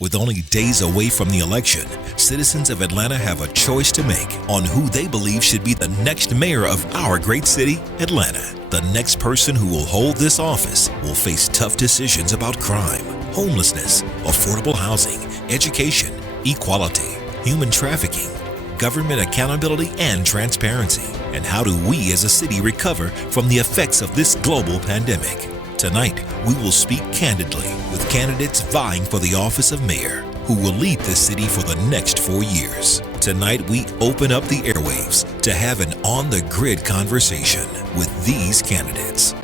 With only days away from the election, citizens of Atlanta have a choice to make on who they believe should be the next mayor of our great city, Atlanta. The next person who will hold this office will face tough decisions about crime, homelessness, affordable housing, education, equality, human trafficking, government accountability, and transparency. And how do we as a city recover from the effects of this global pandemic? Tonight, we will speak candidly with candidates vying for the office of mayor who will lead this city for the next 4 years. Tonight, we open up the airwaves to have an on-the-grid conversation with these candidates.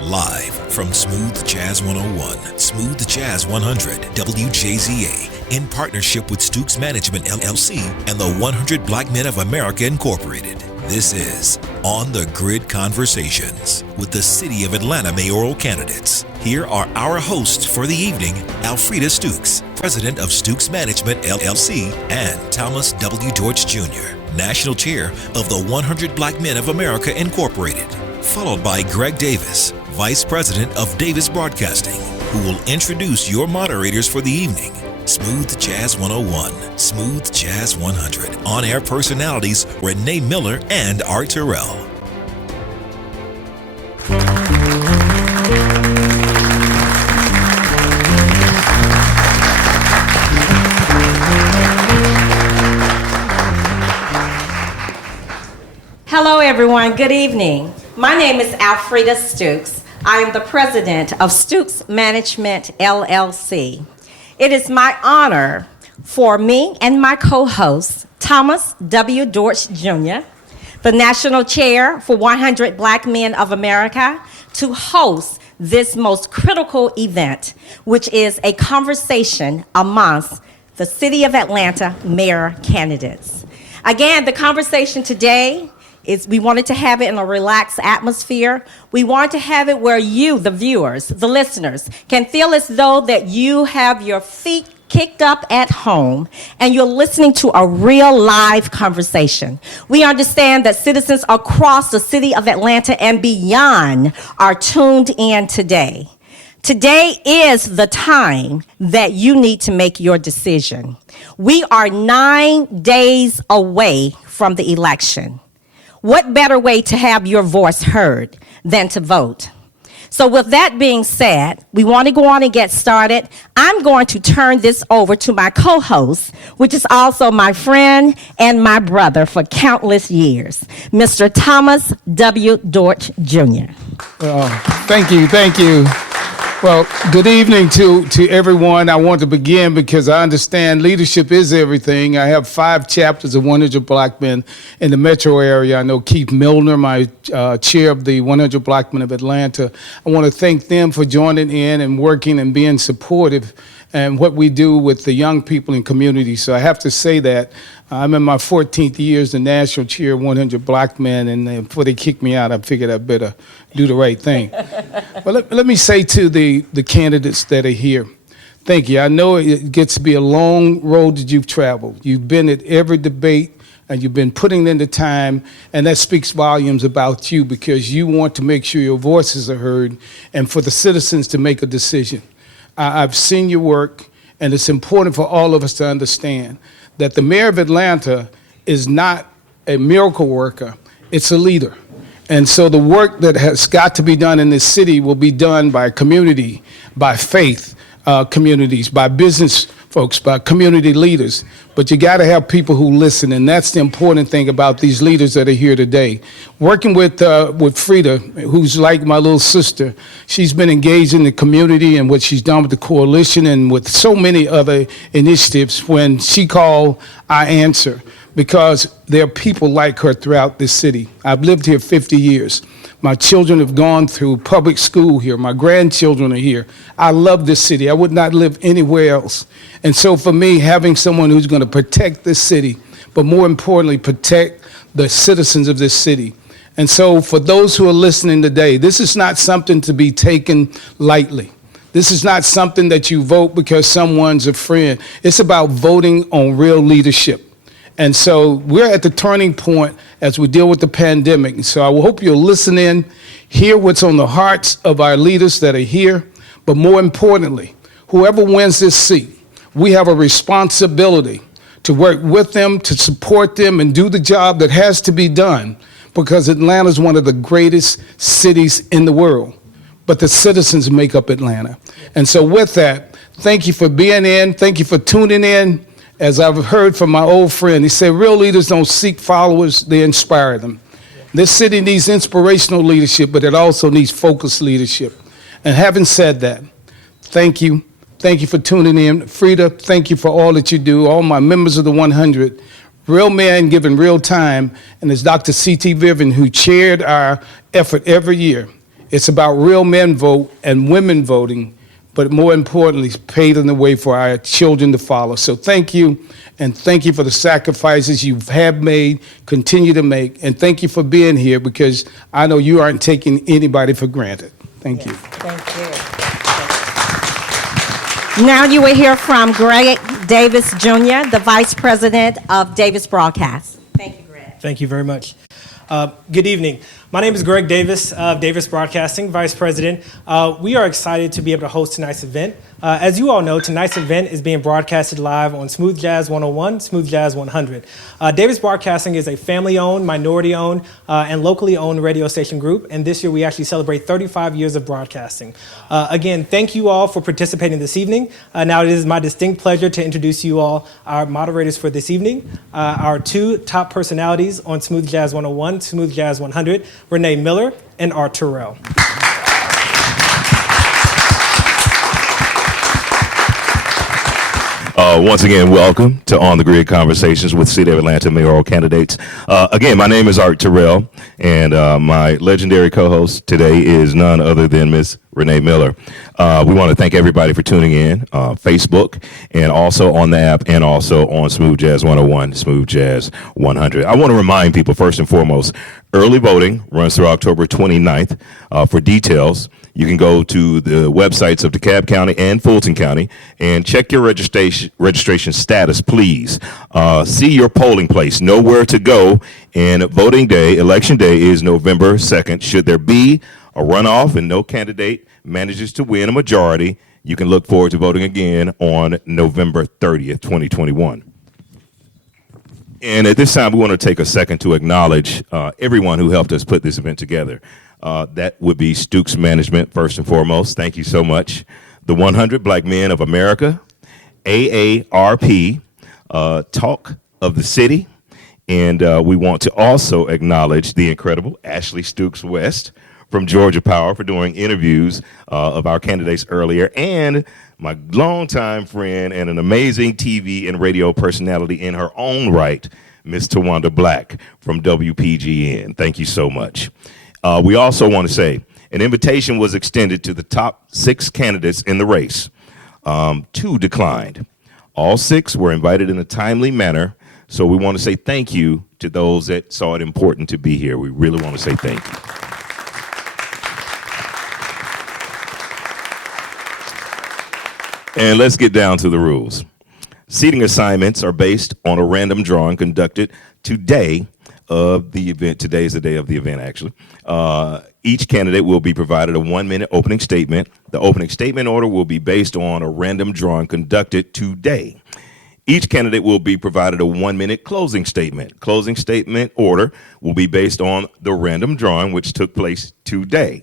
Live from Smooth Jazz 101, Smooth Jazz 100, WJZA, in partnership with Stukes Management LLC and the 100 Black Men of America Incorporated. This is On the Grid Conversations with the City of Atlanta mayoral candidates. Here are our hosts for the evening, Alfreda Stukes, President of Stukes Management LLC, and Thomas W. Dortch Jr., National Chair of the 100 Black Men of America Incorporated, followed by Greg Davis, Vice President of Davis Broadcasting, who will introduce your moderators for the evening. Smooth Jazz 101, Smooth Jazz 100, on-air personalities Renee Miller and Art Terrell. Hello everyone, good evening. My name is Alfreda Stukes. I am the president of Stukes Management LLC. It is my honor for me and my co-host, Thomas W. Dortch Jr., the national chair for 100 Black Men of America, to host this most critical event, which is a conversation amongst the City of Atlanta mayor candidates. Again, the conversation today is we wanted to have it in a relaxed atmosphere. We wanted to have it where you, the viewers, the listeners, can feel as though that you have your feet kicked up at home and you're listening to a real live conversation. We understand that citizens across the city of Atlanta and beyond are tuned in today. Today is the time that you need to make your decision. We are 9 days away from the election. What better way to have your voice heard than to vote? So with that being said, we want to go on and get started. I'm going to turn this over to my co-host, which is also my friend and my brother for countless years, Mr. Thomas W. Dortch Jr. Thank you. Well, good evening to everyone. I want to begin because I understand leadership is everything. I have 5 chapters of 100 Black Men in the metro area. I know Keith Milner, my chair of the 100 Black Men of Atlanta. I want to thank them for joining in and working and being supportive and what we do with the young people in community. So I have to say that I'm in my 14th year as the national chair of 100 Black Men, and before they kick me out, I figured I better do the right thing. But let me say to the candidates that are here, thank you. I know it gets to be a long road that you've traveled. You've been at every debate, and you've been putting in the time, and that speaks volumes about you because you want to make sure your voices are heard and for the citizens to make a decision. I've seen your work, and it's important for all of us to understand that the mayor of Atlanta is not a miracle worker, it's a leader. And so the work that has got to be done in this city will be done by community, by faith communities, by business folks, by community leaders. But you got to have people who listen, and that's the important thing about these leaders that are here today. Working with Frida, who's like my little sister, she's been engaged in the community and what she's done with the coalition and with so many other initiatives. When she called, I answer, because there are people like her throughout this city. I've lived here 50 years. My children have gone through public school here. My grandchildren are here. I love this city. I would not live anywhere else. And so for me, having someone who's going to protect this city, but more importantly, protect the citizens of this city. And so for those who are listening today, this is not something to be taken lightly. This is not something that you vote because someone's a friend. It's about voting on real leadership. And so we're at the turning point as we deal with the pandemic. So I hope you'll listen in, hear what's on the hearts of our leaders that are here, but more importantly, whoever wins this seat, we have a responsibility to work with them, to support them, and do the job that has to be done, because Atlanta is one of the greatest cities in the world. But the citizens make up Atlanta. And so with that, thank you for being in. Thank you for tuning in. As I've heard from my old friend, he said, real leaders don't seek followers, they inspire them. This city needs inspirational leadership, but it also needs focused leadership. And having said that, thank you. Thank you for tuning in. Frida, thank you for all that you do. All my members of the 100, real men given real time. And it's Dr. C.T. Vivian who chaired our effort every year. It's about real men vote and women voting, but more importantly, paving the way for our children to follow. So thank you, and thank you for the sacrifices you have made, continue to make, and thank you for being here, because I know you aren't taking anybody for granted. Thank you. Thank you. Now you will hear from Greg Davis Jr., the Vice President of Davis Broadcast. Thank you, Greg. Thank you very much. Good evening. My name is Greg Davis of Davis Broadcasting, Vice President. We are excited to be able to host tonight's event. As you all know, tonight's event is being broadcasted live on Smooth Jazz 101, Smooth Jazz 100. Davis Broadcasting is a family-owned, minority-owned, and locally-owned radio station group, and this year we actually celebrate 35 years of broadcasting. Again, thank you all for participating this evening. Now it is my distinct pleasure to introduce you all our moderators for this evening, our two top personalities on Smooth Jazz 101, Smooth Jazz 100, Renee Miller and Art Terrell. Once again, welcome to On the Grid Conversations with City of Atlanta mayoral candidates. Again, my name is Art Terrell, and my legendary co-host today is none other than Miss Renee Miller. We want to thank everybody for tuning in, Facebook, and also on the app, and also on Smooth Jazz 101, Smooth Jazz 100. I want to remind people, first and foremost, early voting runs through October 29th. For details, you can go to the websites of DeKalb County and Fulton County and check your registration status, please. See your polling place, know where to go, and voting day, election day, is November 2nd. Should there be a runoff and no candidate manages to win a majority, you can look forward to voting again on November 30th, 2021. And at this time, we want to take a second to acknowledge everyone who helped us put this event together. That would be Stukes Management, first and foremost. Thank you so much. The 100 Black Men of America, AARP, Talk of the City, and we want to also acknowledge the incredible Ashley Stukes West from Georgia Power for doing interviews of our candidates earlier, and my longtime friend and an amazing TV and radio personality in her own right, Miss Tawanda Black from WPGN. Thank you so much. We also want to say an invitation was extended to the top 6 candidates in the race. 2 declined. All 6 were invited in a timely manner, so we want to say thank you to those that saw it important to be here. We really want to say thank you. And let's get down to the rules. Seating assignments are based on a random drawing conducted today of the event. Today is the day of the event, actually. Each candidate will be provided a 1-minute opening statement. The opening statement order will be based on a random drawing conducted today. Each candidate will be provided a 1-minute closing statement. Closing statement order will be based on the random drawing which took place today.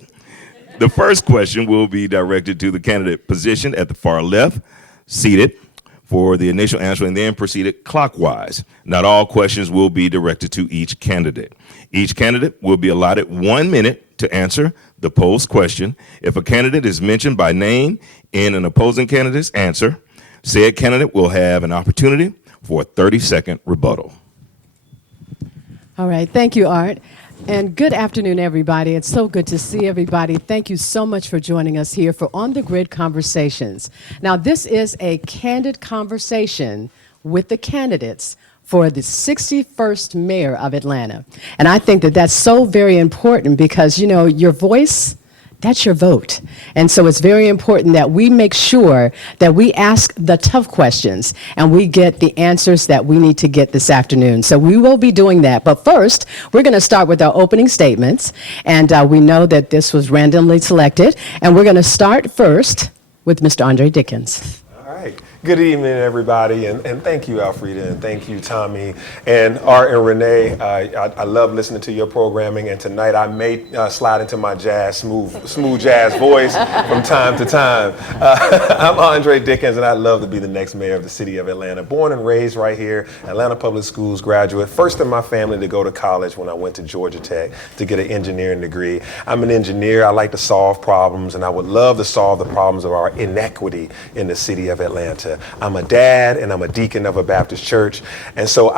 The first question will be directed to the candidate positioned at the far left, seated for the initial answer, and then proceeded clockwise. Not all questions will be directed to each candidate. Each candidate will be allotted 1 minute to answer the posed question. If a candidate is mentioned by name in an opposing candidate's answer, said candidate will have an opportunity for a 30-second rebuttal. All right, thank you, Art. And good afternoon, everybody. It's so good to see everybody. Thank you so much for joining us here for On the Grid Conversations. Now, this is a candid conversation with the candidates for the 61st mayor of Atlanta. And I think that that's so very important because, you know, your voice That's your vote. And so it's very important that we make sure that we ask the tough questions and we get the answers that we need to get this afternoon. So we will be doing that. But first, we're going to start with our opening statements. And we know that this was randomly selected. And we're going to start first with Mr. Andre Dickens. All right. Good evening, everybody, and thank you, Alfreda, and thank you, Tommy, and Art and Renee. I love listening to your programming, and tonight I may slide into my smooth jazz voice from time to time. I'm Andre Dickens, and I'd love to be the next mayor of the city of Atlanta. Born and raised right here, Atlanta Public Schools graduate, first in my family to go to college when I went to Georgia Tech to get an engineering degree. I'm an engineer. I like to solve problems, and I would love to solve the problems of our inequity in the city of Atlanta. I'm a dad and I'm a deacon of a Baptist church, and so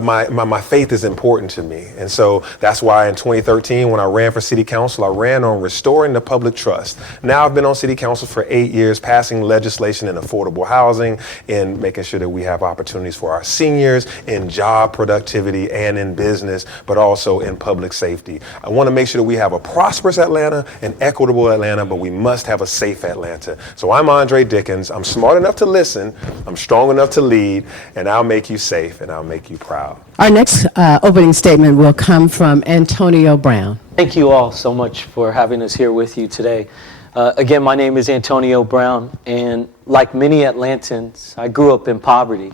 my faith is important to me. And so that's why in 2013, when I ran for city council, I ran on restoring the public trust. Now I've been on city council for 8 years, passing legislation in affordable housing, in making sure that we have opportunities for our seniors, in job productivity and in business, but also in public safety. I want to make sure that we have a prosperous Atlanta, an equitable Atlanta, but we must have a safe Atlanta. So I'm Andre Dickens. I'm smart enough to listen. I'm strong enough to lead, and I'll make you safe and I'll make you proud. Our next opening statement will come from Antonio Brown. Thank you all so much for having us here with you today. Again, my name is Antonio Brown, and like many Atlantans, I grew up in poverty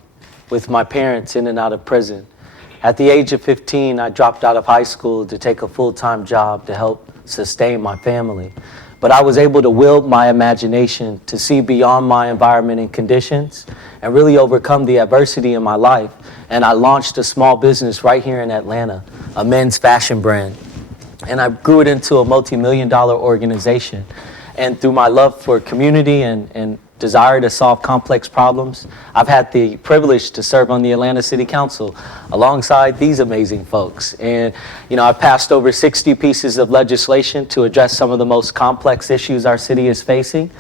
with my parents in and out of prison. At the age of 15, I dropped out of high school to take a full-time job to help sustain my family. But I was able to wield my imagination to see beyond my environment and conditions and really overcome the adversity in my life. And I launched a small business right here in Atlanta, a men's fashion brand. And I grew it into a multi-million-dollar organization. And through my love for community and desire to solve complex problems, I've had the privilege to serve on the Atlanta City Council alongside these amazing folks. And, I've passed over 60 pieces of legislation to address some of the most complex issues our city is facing.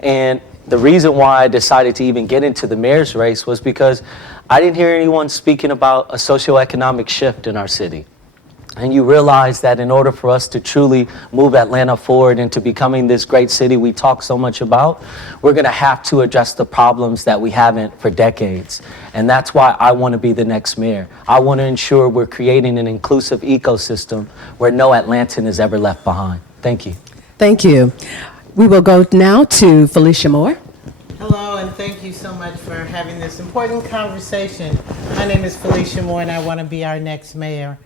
And the reason why I decided to even get into the mayor's race was because I didn't hear anyone speaking about a socioeconomic shift in our city. And you realize that in order for us to truly move Atlanta forward into becoming this great city we talk so much about, we're going to have to address the problems that we haven't for decades. And that's why I want to be the next mayor. I want to ensure we're creating an inclusive ecosystem where no Atlantan is ever left behind. Thank you. Thank you. We will go now to Felicia Moore. Hello, and thank you so much for having this important conversation. My name is Felicia Moore, and I want to be our next mayor.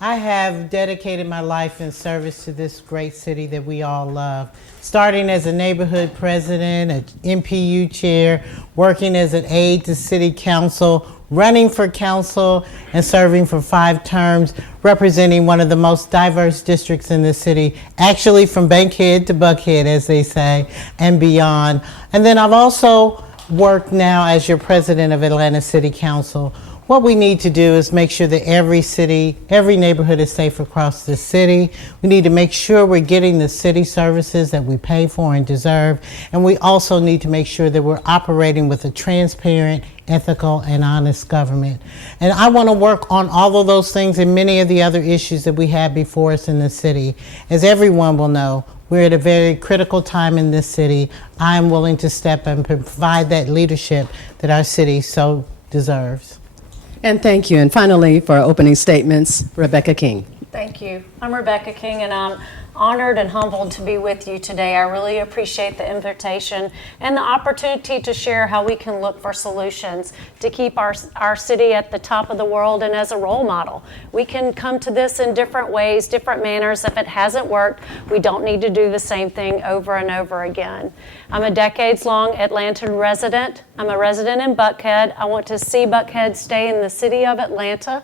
I have dedicated my life in service to this great city that we all love. Starting as a neighborhood president, an MPU chair, working as an aide to city council, running for council, and serving for 5 terms, representing one of the most diverse districts in the city, actually from Bankhead to Buckhead, as they say, and beyond. And then I've also worked now as your president of Atlanta City Council. What we need to do is make sure that every city, every neighborhood is safe across the city. We need to make sure we're getting the city services that we pay for and deserve. And we also need to make sure that we're operating with a transparent, ethical, and honest government. And I want to work on all of those things and many of the other issues that we have before us in the city. As everyone will know, we're at a very critical time in this city. I am willing to step up and provide that leadership that our city so deserves. And thank you. And finally, for our opening statements, Rebecca King. Thank you. I'm Rebecca King, and I'm honored and humbled to be with you today. I really appreciate the invitation and the opportunity to share how we can look for solutions to keep our city at the top of the world and as a role model. We can come to this in different ways, different manners. If it hasn't worked, we don't need to do the same thing over and over again. I'm a decades-long Atlantan resident. I'm a resident in Buckhead. I want to see Buckhead stay in the city of Atlanta.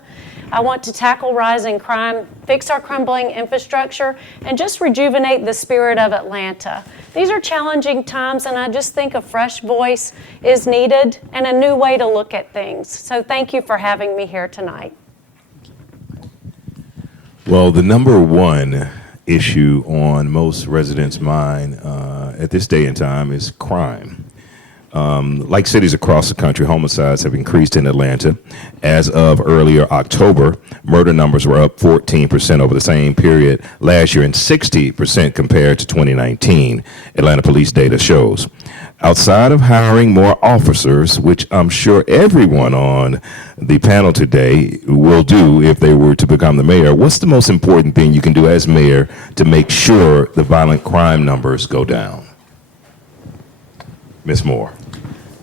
I want to tackle rising crime, fix our crumbling infrastructure, and just rejuvenate the spirit of Atlanta. These are challenging times, and I just think a fresh voice is needed and a new way to look at things. So thank you for having me here tonight. Well, the number one issue on most residents' mind at this day and time is crime. Like cities across the country, homicides have increased in Atlanta. As of earlier October, murder numbers were up 14% over the same period last year and 60% compared to 2019, Atlanta police data shows. Outside of hiring more officers, which I'm sure everyone on the panel today will do if they were to become the mayor, what's the most important thing you can do as mayor to make sure the violent crime numbers go down? Ms. Moore.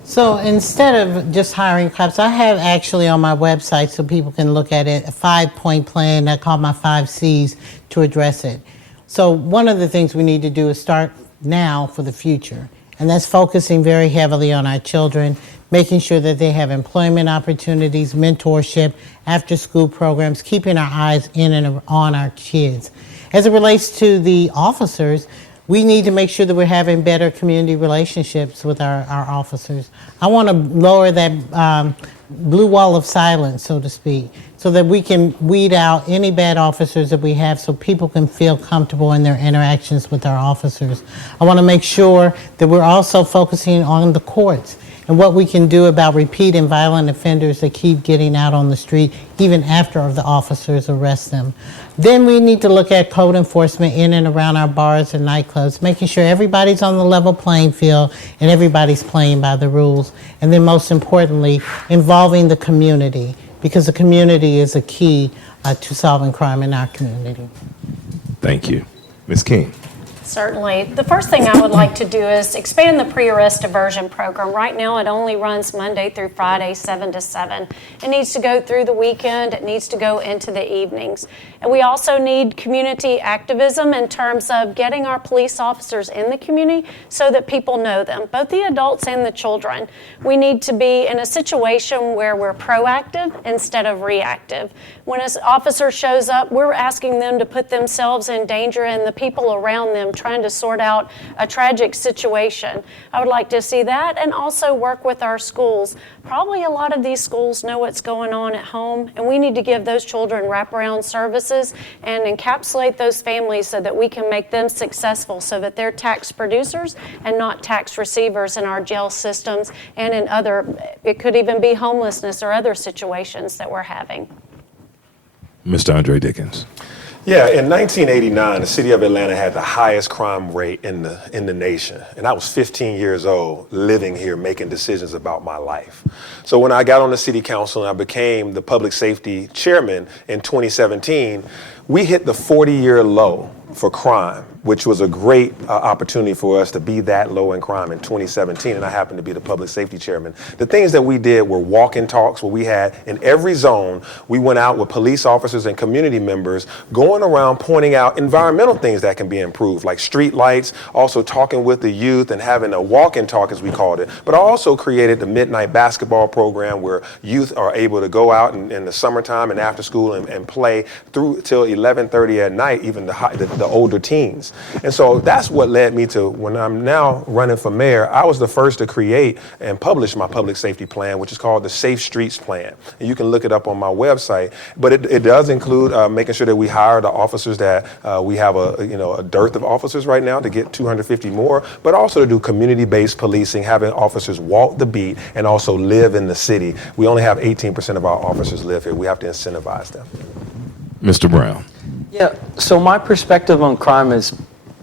So instead of just hiring cops, I have actually on my website, so people can look at it, a 5-point plan I call my 5 C's to address it. So one of the things we need to do is start now for the future. And that's focusing very heavily on our children, making sure that they have employment opportunities, mentorship, after-school programs, keeping our eyes in and on our kids. As it relates to the officers, we need to make sure that we're having better community relationships with our officers. I want to lower that blue wall of silence, so to speak, so that we can weed out any bad officers that we have so people can feel comfortable in their interactions with our officers. I want to make sure that we're also focusing on the courts and what we can do about repeat and violent offenders that keep getting out on the street even after the officers arrest them. Then we need to look at code enforcement in and around our bars and nightclubs, making sure everybody's on the level playing field and everybody's playing by the rules. And then most importantly, involving the community, because the community is a key to solving crime in our community. Thank you. Ms. King. Certainly. The first thing I would like to do is expand the pre-arrest diversion program. Right now, it only runs Monday through Friday, 7 to 7. It needs to go through the weekend. It needs to go into the evenings. And we also need community activism in terms of getting our police officers in the community so that people know them, both the adults and the children. We need to be in a situation where we're proactive instead of reactive. When an officer shows up, we're asking them to put themselves in danger and the people around them trying to sort out a tragic situation. I would like to see that and also work with our schools. Probably a lot of these schools know what's going on at home, and we need to give those children wraparound services and encapsulate those families so that we can make them successful so that they're tax producers and not tax receivers in our jail systems and in other, it could even be homelessness or other situations that we're having. Mr. Andre Dickens. Yeah, in 1989, the city of Atlanta had the highest crime rate in the nation. And I was 15 years old, living here, making decisions about my life. So when I got on the city council and I became the public safety chairman in 2017, we hit the 40-year low for crime, which was a great opportunity for us to be that low in crime in 2017, and I happened to be the public safety chairman. The things that we did were walk-in talks where we had, in every zone, we went out with police officers and community members going around pointing out environmental things that can be improved, like street lights, also talking with the youth and having a walk-in talk, as we called it. But I also created the midnight basketball program where youth are able to go out in the summertime and after school and play through till 11:30 at night, even the older teens. And so that's what led me to, when I'm now running for mayor, I was the first to create and publish my public safety plan, which is called the Safe Streets Plan. And you can look it up on my website. But it does include making sure that we hire the officers that we have a dearth of officers right now to get 250 more, but also to do community-based policing, having officers walk the beat and also live in the city. We only have 18% of our officers live here. We have to incentivize them. Mr. Brown. Yeah, so my perspective on crime is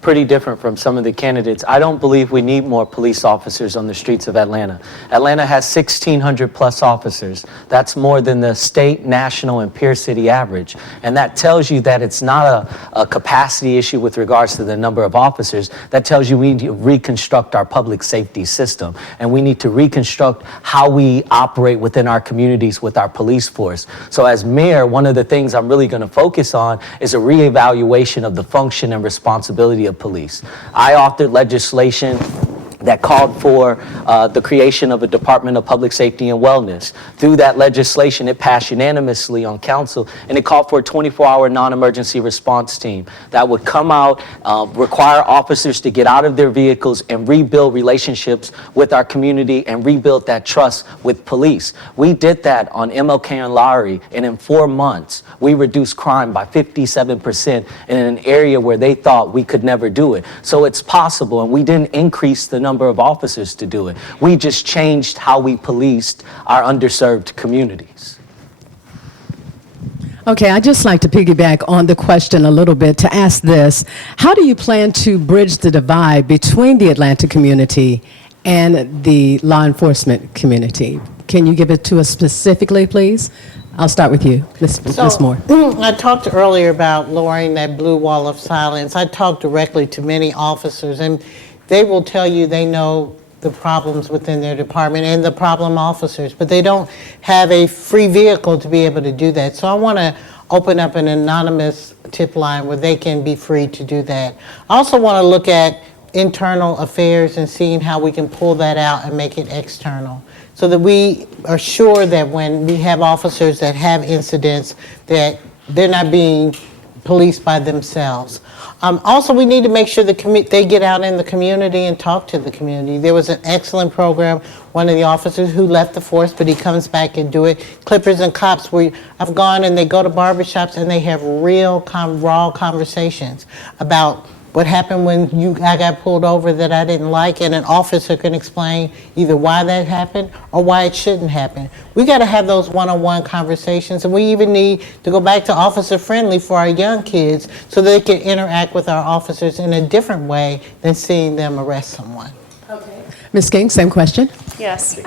pretty different from some of the candidates. I don't believe we need more police officers on the streets of Atlanta. Atlanta has 1,600 plus officers. That's more than the state, national, and peer city average. And that tells you that it's not a capacity issue with regards to the number of officers. That tells you we need to reconstruct our public safety system. And we need to reconstruct how we operate within our communities with our police force. So as mayor, one of the things I'm really going to focus on is a reevaluation of the function and responsibility of police. I authored legislation that called for the creation of a Department of Public Safety and Wellness. Through that legislation, it passed unanimously on council, and it called for a 24-hour non-emergency response team that would come out, require officers to get out of their vehicles and rebuild relationships with our community and rebuild that trust with police. We did that on MLK and Lowry, and in 4 months, we reduced crime by 57% in an area where they thought we could never do it. So it's possible, and we didn't increase the number number of officers to do it. We just changed how we policed our underserved communities. Okay, I'd just like to piggyback on the question a little bit to ask this. How do you plan to bridge the divide between the Atlanta community and the law enforcement community? Can you give it to us specifically, please? I'll start with you, Ms. Moore. I talked earlier about lowering that blue wall of silence. I talked directly to many officers, and they will tell you they know the problems within their department and the problem officers, but they don't have a free vehicle to be able to do that. So I want to open up an anonymous tip line where they can be free to do that. I also want to look at internal affairs and seeing how we can pull that out and make it external, so that we are sure that when we have officers that have incidents, that they're not being policed by themselves. Also, we need to make sure they get out in the community and talk to the community. There was an excellent program, one of the officers who left the force, but he comes back and do it. Clippers and Cops, where I've gone and they go to barbershops and they have real, raw conversations about what happened when I got pulled over that I didn't like, and an officer can explain either why that happened or why it shouldn't happen. We got to have those one-on-one conversations, and we even need to go back to officer friendly for our young kids so they can interact with our officers in a different way than seeing them arrest someone. Okay. Ms. King, same question. Yes.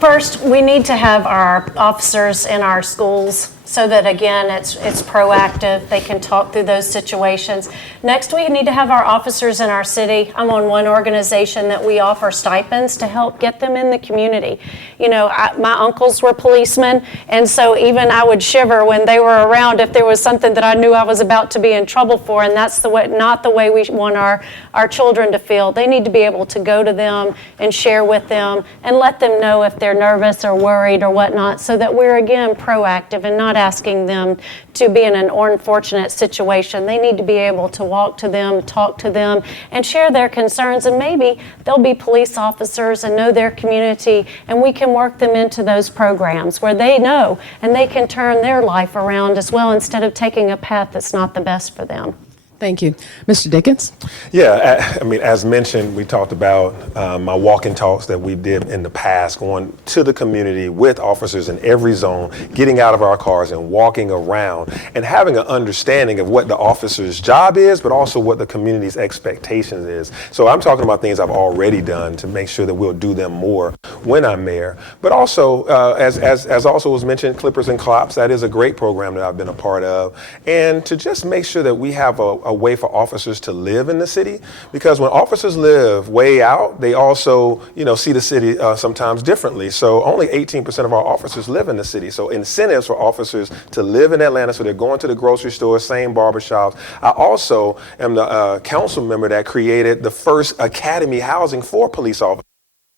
First, we need to have our officers in our schools so that, again, it's proactive. They can talk through those situations. Next, we need to have our officers in our city. I'm on one organization that we offer stipends to help get them in the community. You know, my uncles were policemen, and so even I would shiver when they were around if there was something that I knew I was about to be in trouble for, and that's not the way we want our children to feel. They need to be able to go to them and share with them and let them know if they're nervous or worried or whatnot, so that we're, again, proactive and not asking them to be in an unfortunate situation. They need to be able to walk to them, talk to them, and share their concerns, and maybe they'll be police officers and know their community, and we can work them into those programs where they know and they can turn their life around as well instead of taking a path that's not the best for them. Thank you. Mr. Dickens? Yeah, I mean, as mentioned, we talked about my walk-in talks that we did in the past, going to the community with officers in every zone, getting out of our cars and walking around and having an understanding of what the officer's job is, but also what the community's expectations is. So I'm talking about things I've already done to make sure that we'll do them more when I'm mayor. But also, as also was mentioned, Clippers and Clops, that is a great program that I've been a part of. And to just make sure that we have a way for officers to live in the city, because when officers live way out, they also, see the city sometimes differently. So only 18% of our officers live in the city. So incentives for officers to live in Atlanta, so they're going to the grocery store, same barbershops. I also am the council member that created the first academy housing for police officers.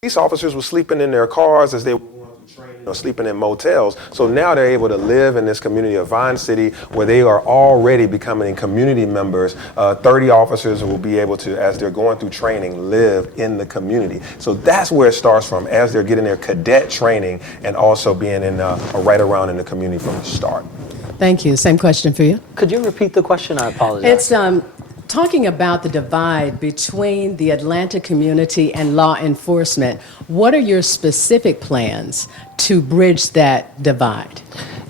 Police officers were sleeping in their cars as they were sleeping in motels. So now they're able to live in this community of Vine City where they are already becoming community members. 30 officers will be able to, as they're going through training, live in the community. So that's where it starts from, as they're getting their cadet training and also being in right around in the community from the start. Thank you. Same question for you. Could you repeat the question? I apologize. It's talking about the divide between the Atlanta community and law enforcement. What are your specific plans to bridge that divide?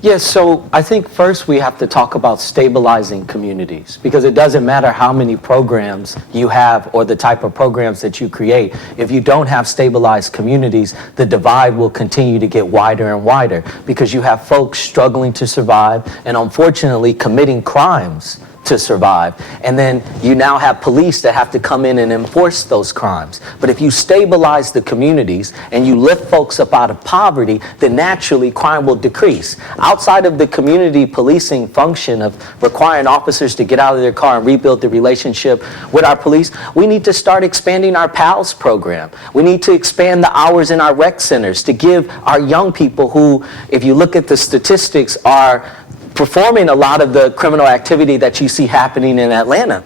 Yes, so I think first we have to talk about stabilizing communities, because it doesn't matter how many programs you have or the type of programs that you create. If you don't have stabilized communities, the divide will continue to get wider and wider, because you have folks struggling to survive and unfortunately committing crimes to survive. And then you now have police that have to come in and enforce those crimes. But if you stabilize the communities and you lift folks up out of poverty, then naturally crime will decrease. Outside of the community policing function of requiring officers to get out of their car and rebuild the relationship with our police, we need to start expanding our PALS program. We need to expand the hours in our rec centers to give our young people who, if you look at the statistics, are performing a lot of the criminal activity that you see happening in Atlanta.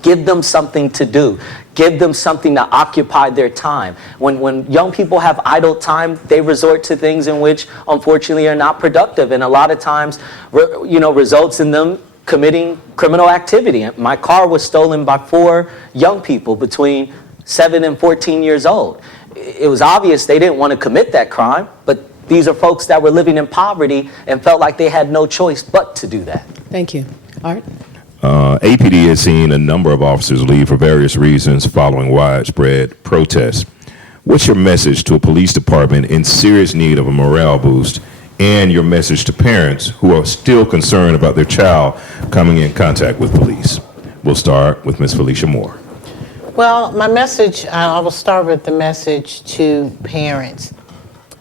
Give them something to do. Give them something to occupy their time. When young people have idle time, they resort to things in which unfortunately are not productive, and a lot of times results in them committing criminal activity. My car was stolen by 4 young people between 7 and 14 years old. It was obvious they didn't want to commit that crime, but these are folks that were living in poverty and felt like they had no choice but to do that. Thank you. Art? APD has seen a number of officers leave for various reasons following widespread protests. What's your message to a police department in serious need of a morale boost, and your message to parents who are still concerned about their child coming in contact with police? We'll start with Ms. Felicia Moore. Well, my message, I will start with the message to parents,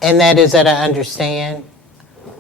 and that is that I understand.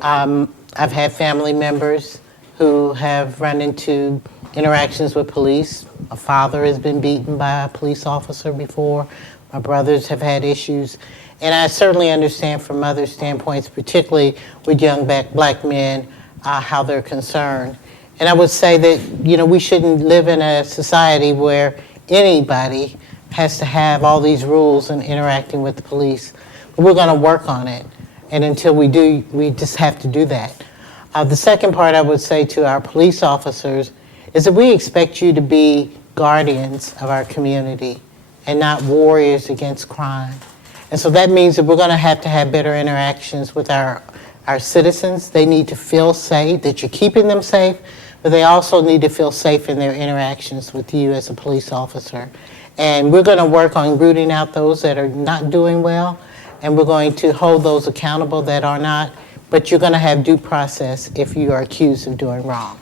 I've had family members who have run into interactions with police. A father has been beaten by a police officer before. My brothers have had issues. And I certainly understand from other standpoints, particularly with young black men, how they're concerned. And I would say that, we shouldn't live in a society where anybody has to have all these rules in interacting with the police. But we're going to work on it. And until we do, we just have to do that. The second part I would say to our police officers is that we expect you to be guardians of our community and not warriors against crime. And so that means that we're going to have better interactions with our citizens. They need to feel safe, that you're keeping them safe, but they also need to feel safe in their interactions with you as a police officer. And we're going to work on rooting out those that are not doing well, and we're going to hold those accountable that are not, but you're going to have due process if you are accused of doing wrong.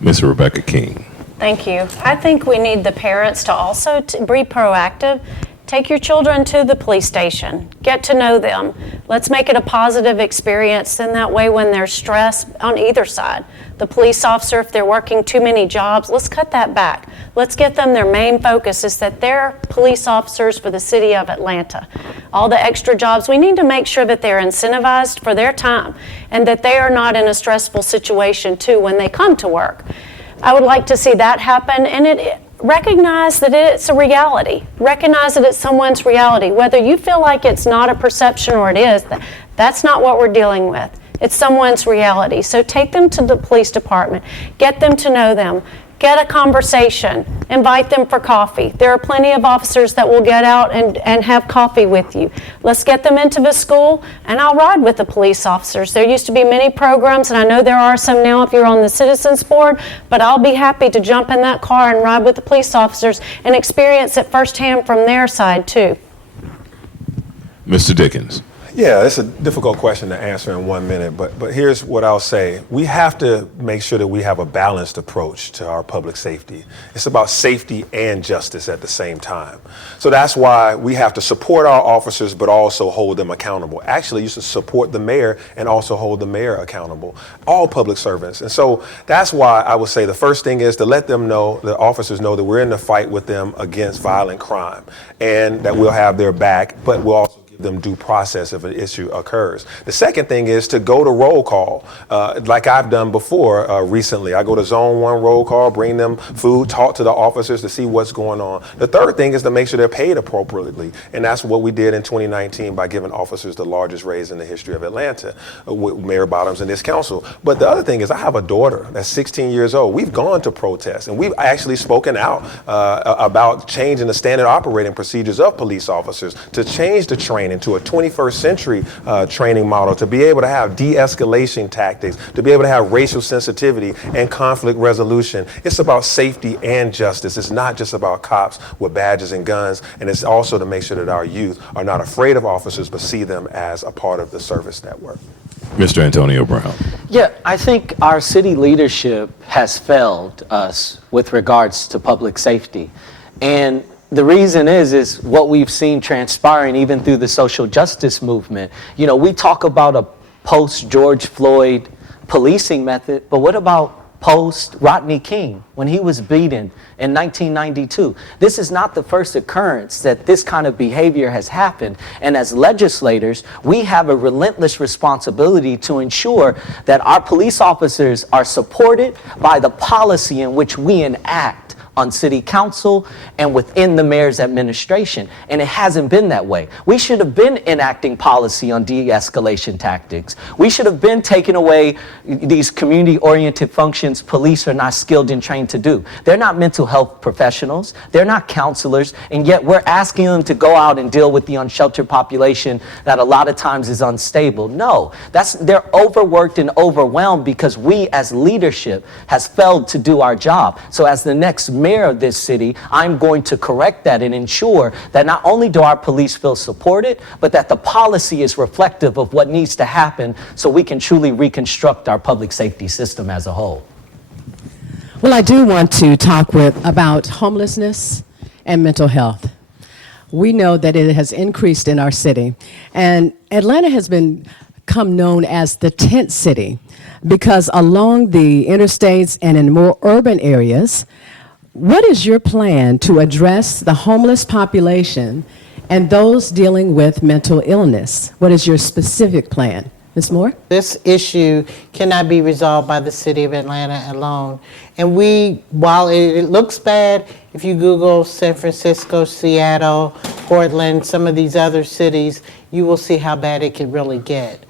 Ms. Rebecca King. Thank you. I think we need the parents to also be proactive. Take your children to the police station. Get to know them. Let's make it a positive experience. And that way, when there's stress on either side, the police officer, if they're working too many jobs, let's cut that back. Let's get them their main focus is that they're police officers for the city of Atlanta. All the extra jobs, we need to make sure that they're incentivized for their time and that they are not in a stressful situation too when they come to work. I would like to see that happen, and recognize that it's a reality. Recognize that it's someone's reality. Whether you feel like it's not a perception or it is, that's not what we're dealing with. It's someone's reality. So take them to the police department. Get them to know them. Get a conversation. Invite them for coffee. There are plenty of officers that will get out and have coffee with you. Let's get them into the school, and I'll ride with the police officers. There used to be many programs, and I know there are some now if you're on the Citizens Board, but I'll be happy to jump in that car and ride with the police officers and experience it firsthand from their side, too. Mr. Dickens. Yeah, it's a difficult question to answer in 1 minute, but here's what I'll say. We have to make sure that we have a balanced approach to our public safety. It's about safety and justice at the same time. So that's why we have to support our officers, but also hold them accountable. Actually, you should support the mayor and also hold the mayor accountable, all public servants. And so that's why I would say the first thing is to let them know, the officers know that we're in the fight with them against violent crime and that we'll have their back, but we'll also give them due process if an issue occurs. The second thing is to go to roll call, like I've done before recently. I go to Zone 1 roll call, bring them food, talk to the officers to see what's going on. The third thing is to make sure they're paid appropriately, and that's what we did in 2019 by giving officers the largest raise in the history of Atlanta with Mayor Bottoms and this council. But the other thing is I have a daughter that's 16 years old. We've gone to protests, and we've actually spoken out about changing the standard operating procedures of police officers to change the training to a 21st century training model, to be able to have de-escalation tactics, to be able to have racial sensitivity and conflict resolution. It's about safety and justice. It's not just about cops with badges and guns, and it's also to make sure that our youth are not afraid of officers, but see them as a part of the service network. Mr. Antonio Brown. Yeah, I think our city leadership has failed us with regards to public safety. And the reason is what we've seen transpiring even through the social justice movement. You know, we talk about a post-George Floyd policing method, but what about post-Rodney King when he was beaten in 1992? This is not the first occurrence that this kind of behavior has happened. And as legislators, we have a relentless responsibility to ensure that our police officers are supported by the policy in which we enact on city council and within the mayor's administration, and it hasn't been that way. We should have been enacting policy on de-escalation tactics. We should have been taking away these community-oriented functions police are not skilled and trained to do. They're not mental health professionals, they're not counselors, and yet we're asking them to go out and deal with the unsheltered population that a lot of times is unstable. No, they're overworked and overwhelmed because we as leadership has failed to do our job. So as the next mayor of this city, I'm going to correct that and ensure that not only do our police feel supported, but that the policy is reflective of what needs to happen so we can truly reconstruct our public safety system as a whole. Well, I do want to talk about homelessness and mental health. We know that it has increased in our city, and Atlanta has become known as the tent city because along the interstates and in more urban areas, what is your plan to address the homeless population and those dealing with mental illness? What is your specific plan? Ms. Moore? This issue cannot be resolved by the city of Atlanta alone. And while it looks bad, if you Google San Francisco, Seattle, Portland, some of these other cities, you will see how bad it can really get.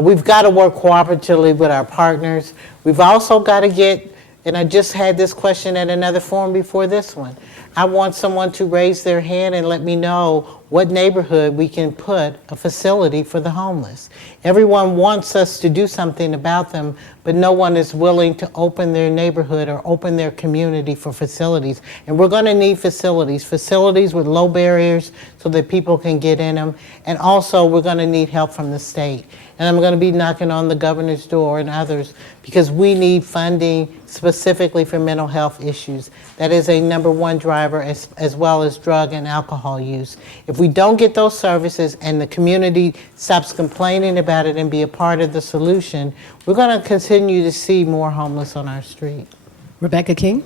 We've got to work cooperatively with our partners. We've also got to get, and I just had this question at another forum before this one. I want someone to raise their hand and let me know what neighborhood we can put a facility for the homeless. Everyone wants us to do something about them, but no one is willing to open their neighborhood or open their community for facilities. And we're going to need facilities with low barriers so that people can get in them. And also we're going to need help from the state. And I'm going to be knocking on the governor's door and others because we need funding specifically for mental health issues. That is a #1 driver as well as drug and alcohol use. If we don't get those services and the community stops complaining about it and be a part of the solution, we're going to continue to see more homeless on our street. Rebecca King?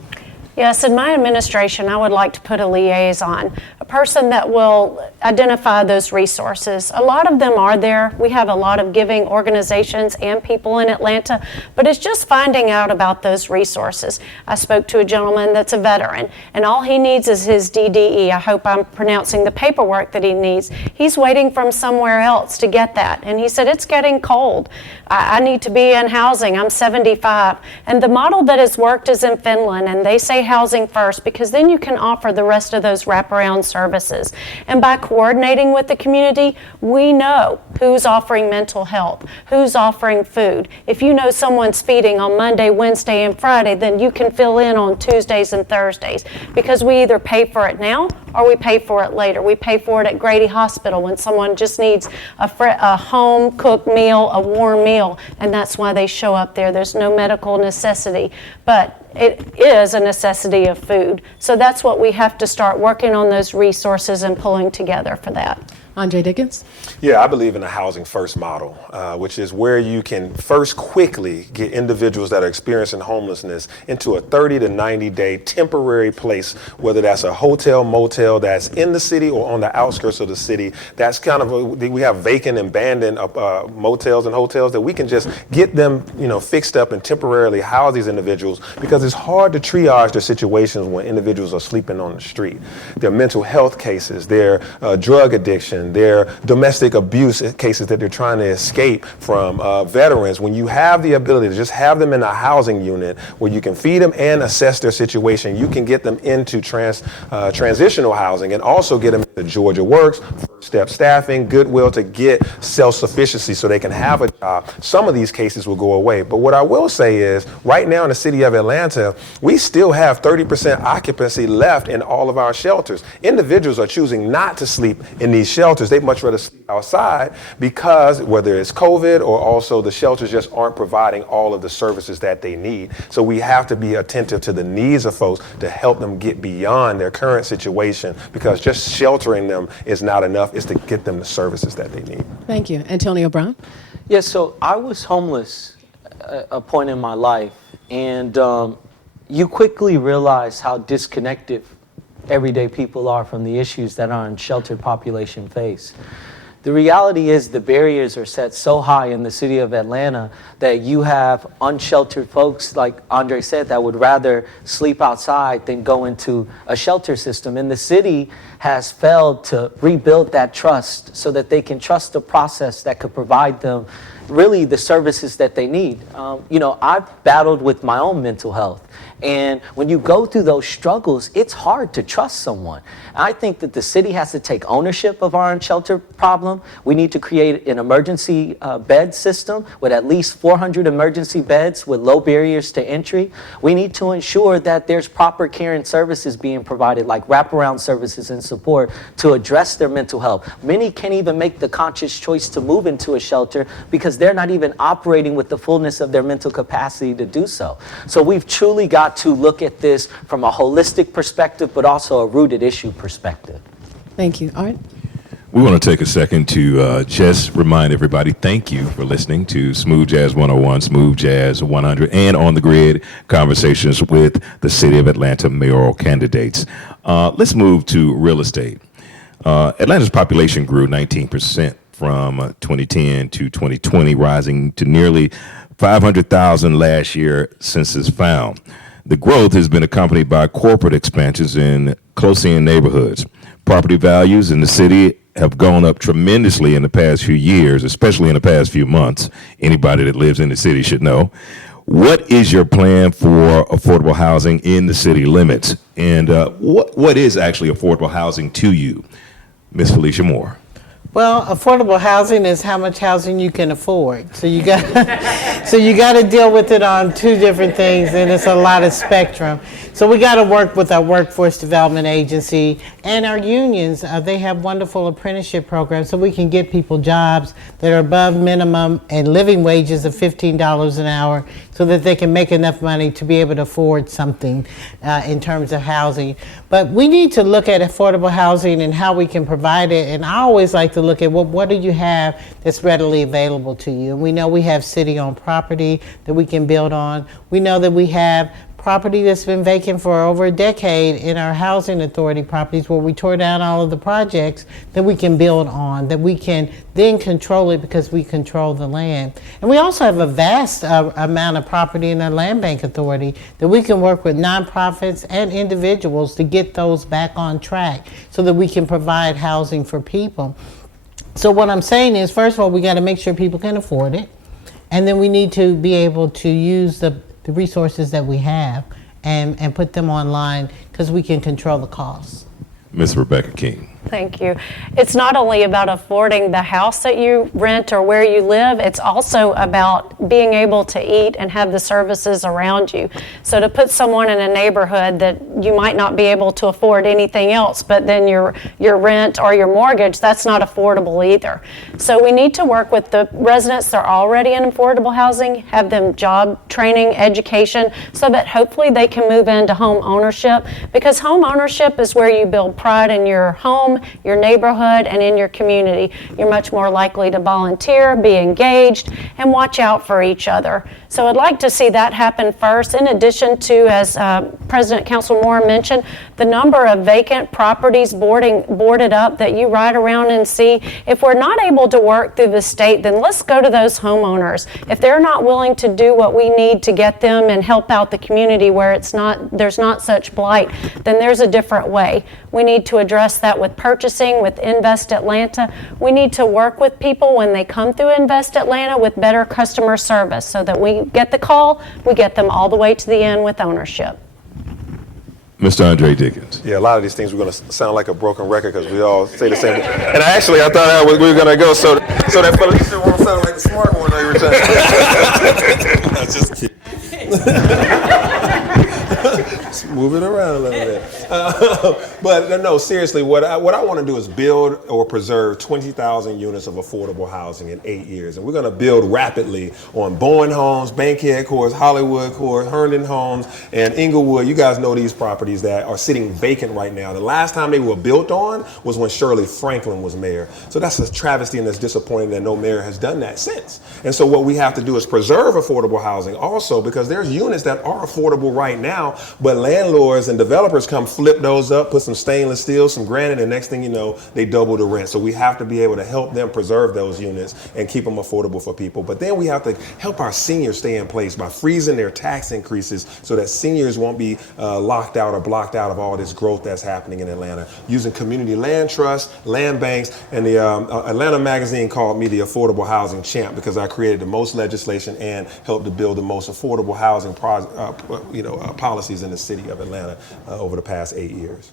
Yes, in my administration, I would like to put a liaison, a person that will identify those resources. A lot of them are there. We have a lot of giving organizations and people in Atlanta, but it's just finding out about those resources. I spoke to a gentleman that's a veteran, and all he needs is his DDE. I hope I'm pronouncing the paperwork that he needs. He's waiting from somewhere else to get that, and he said, it's getting cold. I need to be in housing. I'm 75. And the model that has worked is in Finland, and they say housing first because then you can offer the rest of those wraparound services. And by coordinating with the community, we know who's offering mental health, who's offering food. If you know someone's feeding on Monday, Wednesday, and Friday, then you can fill in on Tuesdays and Thursdays because we either pay for it now or we pay for it later. We pay for it at Grady Hospital when someone just needs a home-cooked meal, a warm meal, and that's why they show up there. There's no medical necessity, but it is a necessity of food. So that's what we have to start working on, those resources and pulling together for that. Andre Dickens? Yeah, I believe in a housing first model, which is where you can first quickly get individuals that are experiencing homelessness into a 30 to 90 day temporary place, whether that's a hotel, motel that's in the city or on the outskirts of the city. That's kind of, we have vacant and abandoned motels and hotels that we can just get them, fixed up and temporarily house these individuals because it's hard to triage their situations when individuals are sleeping on the street. Their mental health cases, their drug addiction, their domestic abuse cases that they're trying to escape from, veterans. When you have the ability to just have them in a housing unit where you can feed them and assess their situation, you can get them into transitional housing and also get them into Georgia Works, First Step Staffing, Goodwill to get self-sufficiency so they can have a job. Some of these cases will go away. But what I will say is right now in the city of Atlanta, we still have 30% occupancy left in all of our shelters. Individuals are choosing not to sleep in these shelters. They'd much rather sleep outside because whether it's COVID or also the shelters just aren't providing all of the services that they need. So we have to be attentive to the needs of folks to help them get beyond their current situation because just sheltering them is not enough. It's to get them the services that they need. Thank you. Antonio Brown? Yes, so I was homeless at a point in my life, and you quickly realize how disconnected everyday people are from the issues that our unsheltered population face. The reality is the barriers are set so high in the city of Atlanta that you have unsheltered folks, like Andre said, that would rather sleep outside than go into a shelter system. And the city has failed to rebuild that trust so that they can trust the process that could provide them really the services that they need. I've battled with my own mental health. And when you go through those struggles, it's hard to trust someone. I think that the city has to take ownership of our unsheltered problem. We need to create an emergency bed system with at least 400 emergency beds with low barriers to entry. We need to ensure that there's proper care and services being provided, like wraparound services and support to address their mental health. Many can't even make the conscious choice to move into a shelter because they're not even operating with the fullness of their mental capacity to do so. So we've truly got to look at this from a holistic perspective, but also a rooted issue perspective. Thank you. Art? We want to take a second to just remind everybody, thank you for listening to Smooth Jazz 101, Smooth Jazz 100, and On the Grid conversations with the City of Atlanta mayoral candidates. Let's move to real estate. Atlanta's population grew 19% from 2010 to 2020, rising to nearly 500,000 last year, census found. The growth has been accompanied by corporate expansions in close-in neighborhoods. Property values in the city have gone up tremendously in the past few years, especially in the past few months. Anybody that lives in the city should know. What is your plan for affordable housing in the city limits? And what is actually affordable housing to you, Ms. Felicia Moore? Well, affordable housing is how much housing you can afford. So you got to deal with it on two different things, and it's a lot of spectrum. So we got to work with our workforce development agency and our unions. They have wonderful apprenticeship programs so we can get people jobs that are above minimum and living wages of $15 an hour so that they can make enough money to be able to afford something in terms of housing. But we need to look at affordable housing and how we can provide it. And I always like to look at what do you have that's readily available to you. And we know we have city-owned property that we can build on. We know that we have property that's been vacant for over a decade in our housing authority properties where we tore down all of the projects that we can build on, that we can then control it because we control the land. And we also have a vast amount of property in our land bank authority that we can work with nonprofits and individuals to get those back on track so that we can provide housing for people. So what I'm saying is, first of all, we got to make sure people can afford it. And then we need to be able to use the resources that we have and put them online because we can control the costs. Ms. Rebecca King. Thank you. It's not only about affording the house that you rent or where you live, it's also about being able to eat and have the services around you. So to put someone in a neighborhood that you might not be able to afford anything else, but then your rent or your mortgage, that's not affordable either. So we need to work with the residents that are already in affordable housing, have them job training, education, so that hopefully they can move into home ownership, because home ownership is where you build pride in your home, your neighborhood, and in your community. You're much more likely to volunteer, be engaged, and watch out for each other. So I'd like to see that happen first, in addition to, as President Council Moore mentioned, the number of vacant properties boarded up that you ride around and see. If we're not able to work through the state, then let's go to those homeowners. If they're not willing to do what we need to get them and help out the community where there's not such blight, then there's a different way. We need to address that with purchasing, with Invest Atlanta. We need to work with people when they come through Invest Atlanta with better customer service so that we get the call, we get them all the way to the end with ownership. Mr. Andre Dickens. Yeah, a lot of these things we're going to sound like a broken record because we all say the same thing. And actually, I thought we were going to go so that Felicia won't sound like the smart one every time. I just kidding. Let's move it around a little bit. But no, seriously, what I want to do is build or preserve 20,000 units of affordable housing in 8 years. And we're going to build rapidly on Bowen Homes, Bankhead Court, Hollywood Court, Herndon Homes, and Inglewood. You guys know these properties that are sitting vacant right now. The last time they were built on was when Shirley Franklin was mayor. So that's a travesty, and it's disappointing that no mayor has done that since. And so what we have to do is preserve affordable housing also, because there's units that are affordable right now, but landlords and developers come flip those windows up, put some stainless steel, some granite, and next thing you know, they double the rent. So we have to be able to help them preserve those units and keep them affordable for people. But then we have to help our seniors stay in place by freezing their tax increases so that seniors won't be locked out or blocked out of all this growth that's happening in Atlanta. Using community land trusts, land banks, and the Atlanta Magazine called me the affordable housing champ because I created the most legislation and helped to build the most affordable housing policies in the city of Atlanta over the past 8 years.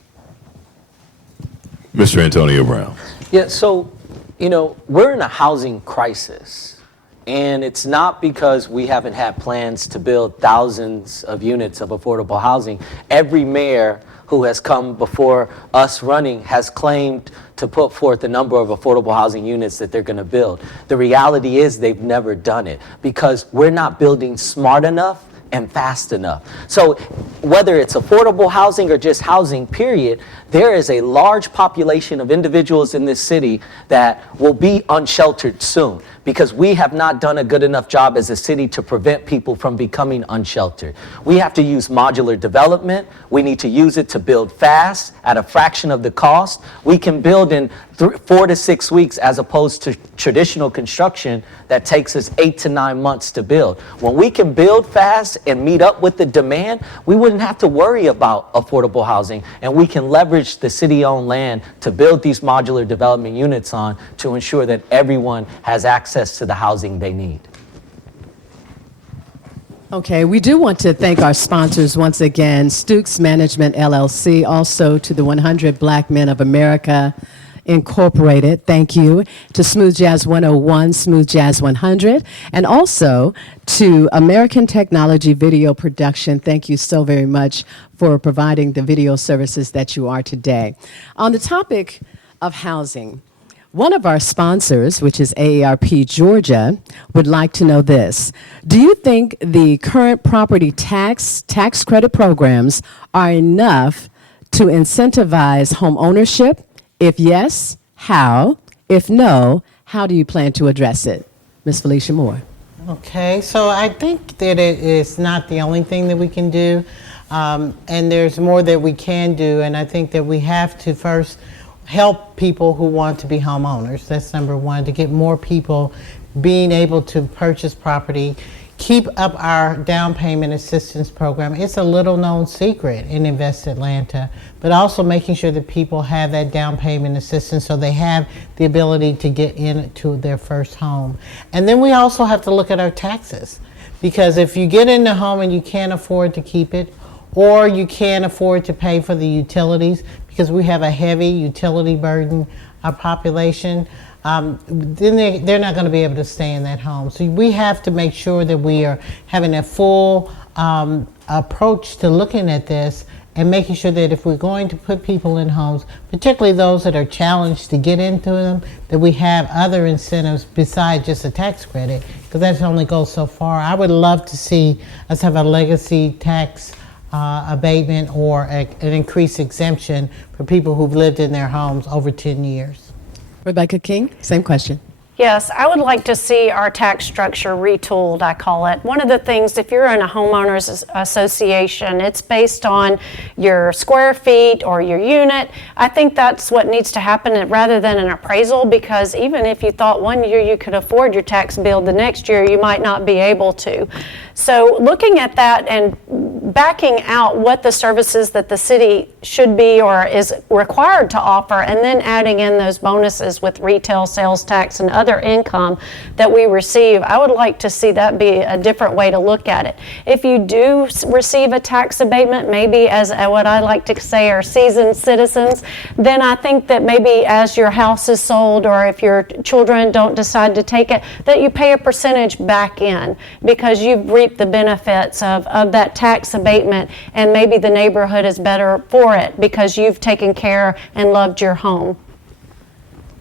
Mr. Antonio Brown. Yeah, so, we're in a housing crisis. And it's not because we haven't had plans to build thousands of units of affordable housing. Every mayor who has come before us running has claimed to put forth the number of affordable housing units that they're going to build. The reality is they've never done it because we're not building smart enough and fast enough. So whether it's affordable housing or just housing, period, there is a large population of individuals in this city that will be unsheltered soon because we have not done a good enough job as a city to prevent people from becoming unsheltered. We have to use modular development. We need to use it to build fast at a fraction of the cost. We can build in 4 to 6 weeks as opposed to traditional construction that takes us 8 to 9 months to build. When we can build fast and meet up with the demand, we wouldn't have to worry about affordable housing, and we can leverage the city-owned land to build these modular development units on to ensure that everyone has access to the housing they need. Okay, we do want to thank our sponsors once again, Stukes Management LLC, also to the 100 Black Men of America Incorporated, thank you, to Smooth Jazz 101, Smooth Jazz 100, and also to American Technology Video Production. Thank you so very much for providing the video services that you are today. On the topic of housing, one of our sponsors, which is AARP Georgia, would like to know this. Do you think the current property tax credit programs are enough to incentivize home ownership? If yes, how? If no, how do you plan to address it? Ms. Felicia Moore. Okay, so I think that it is not the only thing that we can do, and there's more that we can do, and I think that we have to first help people who want to be homeowners. That's number one, to get more people being able to purchase property, keep up our down payment assistance program. It's a little known secret in Invest Atlanta, but also making sure that people have that down payment assistance so they have the ability to get into their first home. And then we also have to look at our taxes, because if you get in the home and you can't afford to keep it, or you can't afford to pay for the utilities, because we have a heavy utility burden population, then they're not going to be able to stay in that home. So we have to make sure that we are having a full approach to looking at this and making sure that if we're going to put people in homes, particularly those that are challenged to get into them, that we have other incentives besides just a tax credit, because that only goes so far. I would love to see us have a legacy tax abatement or an increased exemption for people who've lived in their homes over 10 years. Rebecca King, same question. Yes, I would like to see our tax structure retooled, I call it. One of the things, if you're in a homeowners association, it's based on your square feet or your unit. I think that's what needs to happen rather than an appraisal, because even if you thought one year you could afford your tax bill, the next year you might not be able to. So looking at that and backing out what the services that the city should be or is required to offer, and then adding in those bonuses with retail sales tax and other income that we receive, I would like to see that be a different way to look at it. If you do receive a tax abatement, maybe as what I like to say are seasoned citizens, then I think that maybe as your house is sold or if your children don't decide to take it, that you pay a percentage back in because you've reaped the benefits of that tax abatement, and maybe the neighborhood is better for it because you've taken care and loved your home.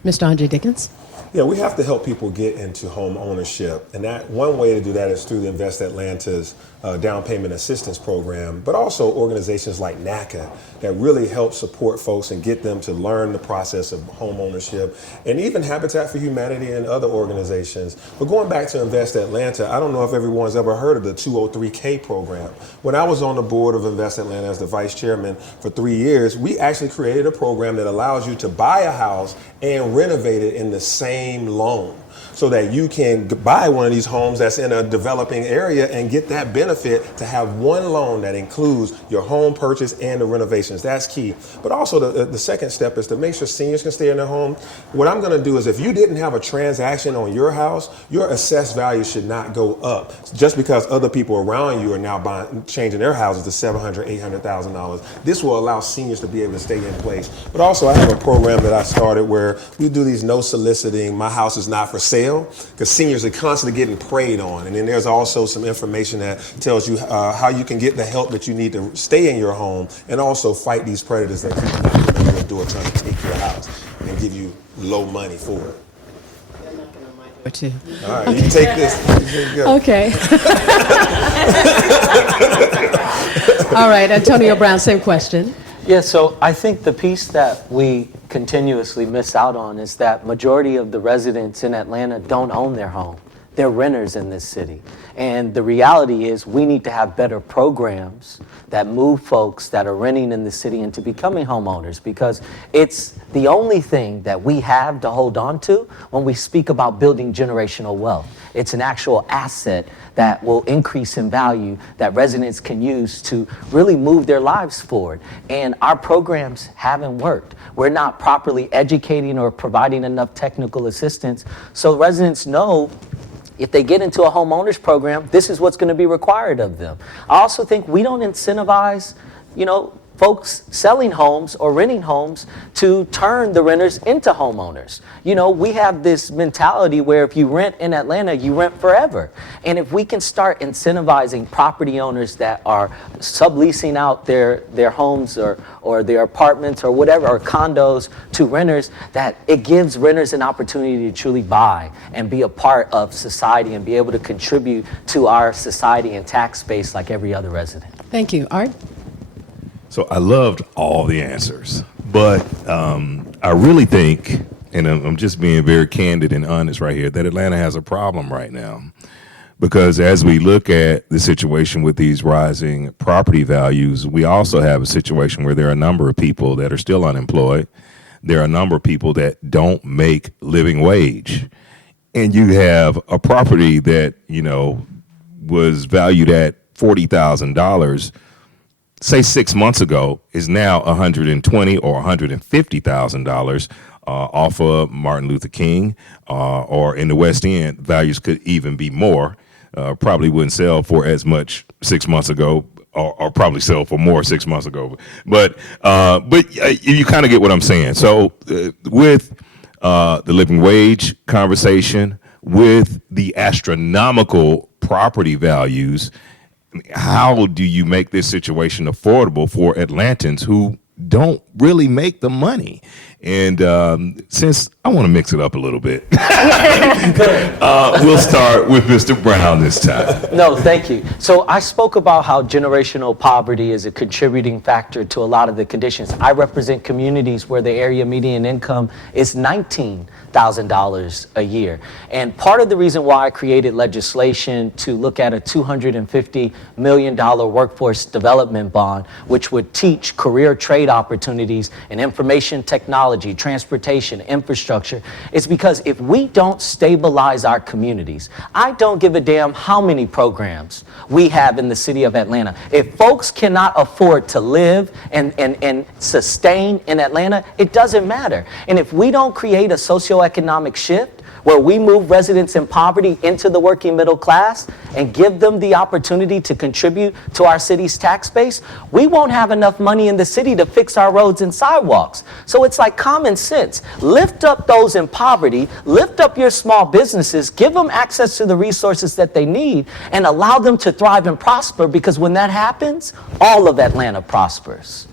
Mr. Andre Dickens. Yeah, we have to help people get into home ownership. And that one way to do that is through the Invest Atlanta's down payment assistance program, but also organizations like NACA that really help support folks and get them to learn the process of home ownership, and even Habitat for Humanity and other organizations. But going back to Invest Atlanta, I don't know if everyone's ever heard of the 203K program. When I was on the board of Invest Atlanta as the vice chairman for 3 years, we actually created a program that allows you to buy a house and renovate it in the same loan, so that you can buy one of these homes that's in a developing area and get that benefit to have one loan that includes your home purchase and the renovations. That's key. But also the second step is to make sure seniors can stay in their home. What I'm going to do is, if you didn't have a transaction on your house, your assessed value should not go up just because other people around you are now changing their houses to $700,000, $800,000. This will allow seniors to be able to stay in place. But also, I have a program that I started where we do these no soliciting, my house is not for sale, because seniors are constantly getting preyed on. And then there's also some information that tells you how you can get the help that you need to stay in your home, and also fight these predators that keep knocking on your door trying to take your house and give you low money for it. Or two. All right, you can take this. Here you go. Okay. All right, Antonio Brown, same question. Yeah, so I think the piece that we continuously miss out on is that majority of the residents in Atlanta don't own their home. They're renters in this city. And the reality is we need to have better programs that move folks that are renting in the city into becoming homeowners, because it's the only thing that we have to hold on to when we speak about building generational wealth. It's an actual asset that will increase in value that residents can use to really move their lives forward. And our programs haven't worked. We're not properly educating or providing enough technical assistance so residents know if they get into a homeowners program, this is what's going to be required of them. I also think we don't incentivize, folks selling homes or renting homes to turn the renters into homeowners. We have this mentality where if you rent in Atlanta, you rent forever. And if we can start incentivizing property owners that are subleasing out their homes or their apartments or whatever, or condos to renters, that it gives renters an opportunity to truly buy and be a part of society and be able to contribute to our society and tax base like every other resident. Thank you. Art? So I loved all the answers, but I really think, and I'm just being very candid and honest right here, that Atlanta has a problem right now. Because as we look at the situation with these rising property values, we also have a situation where there are a number of people that are still unemployed. There are a number of people that don't make living wage. And you have a property that, was valued at $40,000, say 6 months ago, is now $120,000 or $150,000 off of Martin Luther King, or in the West End, values could even be more. Probably wouldn't sell for as much 6 months ago, or probably sell for more 6 months ago. But you kind of get what I'm saying. So with the living wage conversation, with the astronomical property values, how do you make this situation affordable for Atlantans who don't really make the money? And since I want to mix it up a little bit, we'll start with Mr. Brown this time. No, thank you. So I spoke about how generational poverty is a contributing factor to a lot of the conditions. I represent communities where the area median income is $19,000 a year. And part of the reason why I created legislation to look at a $250 million workforce development bond, which would teach career trade opportunities in information technology, transportation, infrastructure, is because if we don't stabilize our communities, I don't give a damn how many programs we have in the city of Atlanta. If folks cannot afford to live and sustain in Atlanta, it doesn't matter. And if we don't create a socioeconomic shift where we move residents in poverty into the working middle class and give them the opportunity to contribute to our city's tax base, we won't have enough money in the city to fix our roads and sidewalks. So it's like common sense. Lift up those in poverty, lift up your small businesses, give them access to the resources that they need, and allow them to thrive and prosper, because when that happens, all of Atlanta prospers.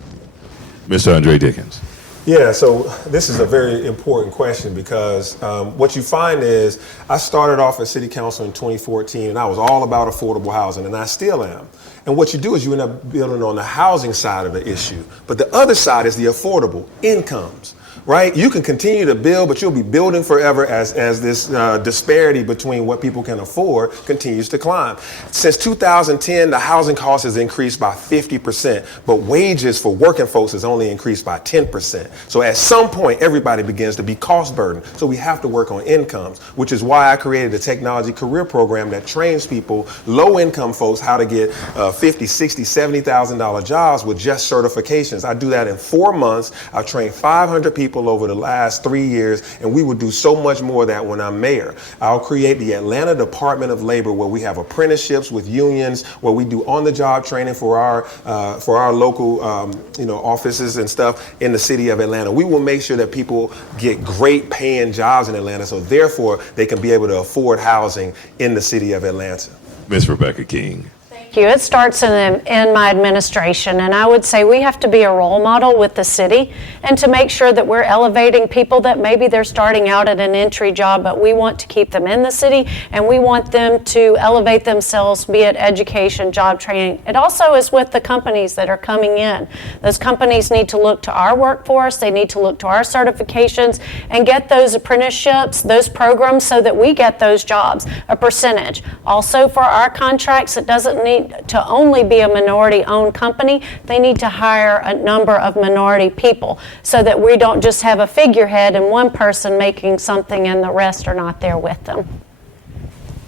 Mr. Andre Dickens. Yeah, so this is a very important question because what you find is I started off as city council in 2014 and I was all about affordable housing, and I still am. And what you do is you end up building on the housing side of the issue. But the other side is the affordable incomes. Right? You can continue to build, but you'll be building forever as this disparity between what people can afford continues to climb. Since 2010, the housing cost has increased by 50%, but wages for working folks has only increased by 10%. So at some point, everybody begins to be cost burdened. So we have to work on incomes, which is why I created a technology career program that trains people, low income folks, how to get $50,000, $60,000, $70,000 jobs with just certifications. I do that in 4 months. I've trained 500 people over the last 3 years, and we will do so much more of that when I'm mayor. I'll create the Atlanta Department of Labor, where we have apprenticeships with unions, where we do on-the-job training for our local offices and stuff in the city of Atlanta. We will make sure that people get great paying jobs in Atlanta, so therefore they can be able to afford housing in the city of Atlanta. Ms. Rebecca King. It starts in my administration, and I would say we have to be a role model with the city and to make sure that we're elevating people that maybe they're starting out at an entry job, but we want to keep them in the city and we want them to elevate themselves, be it education, job training. It also is with the companies that are coming in. Those companies need to look to our workforce, they need to look to our certifications and get those apprenticeships, those programs, so that we get those jobs, a percentage. Also for our contracts, it doesn't need to only be a minority-owned company. They need to hire a number of minority people so that we don't just have a figurehead and one person making something and the rest are not there with them.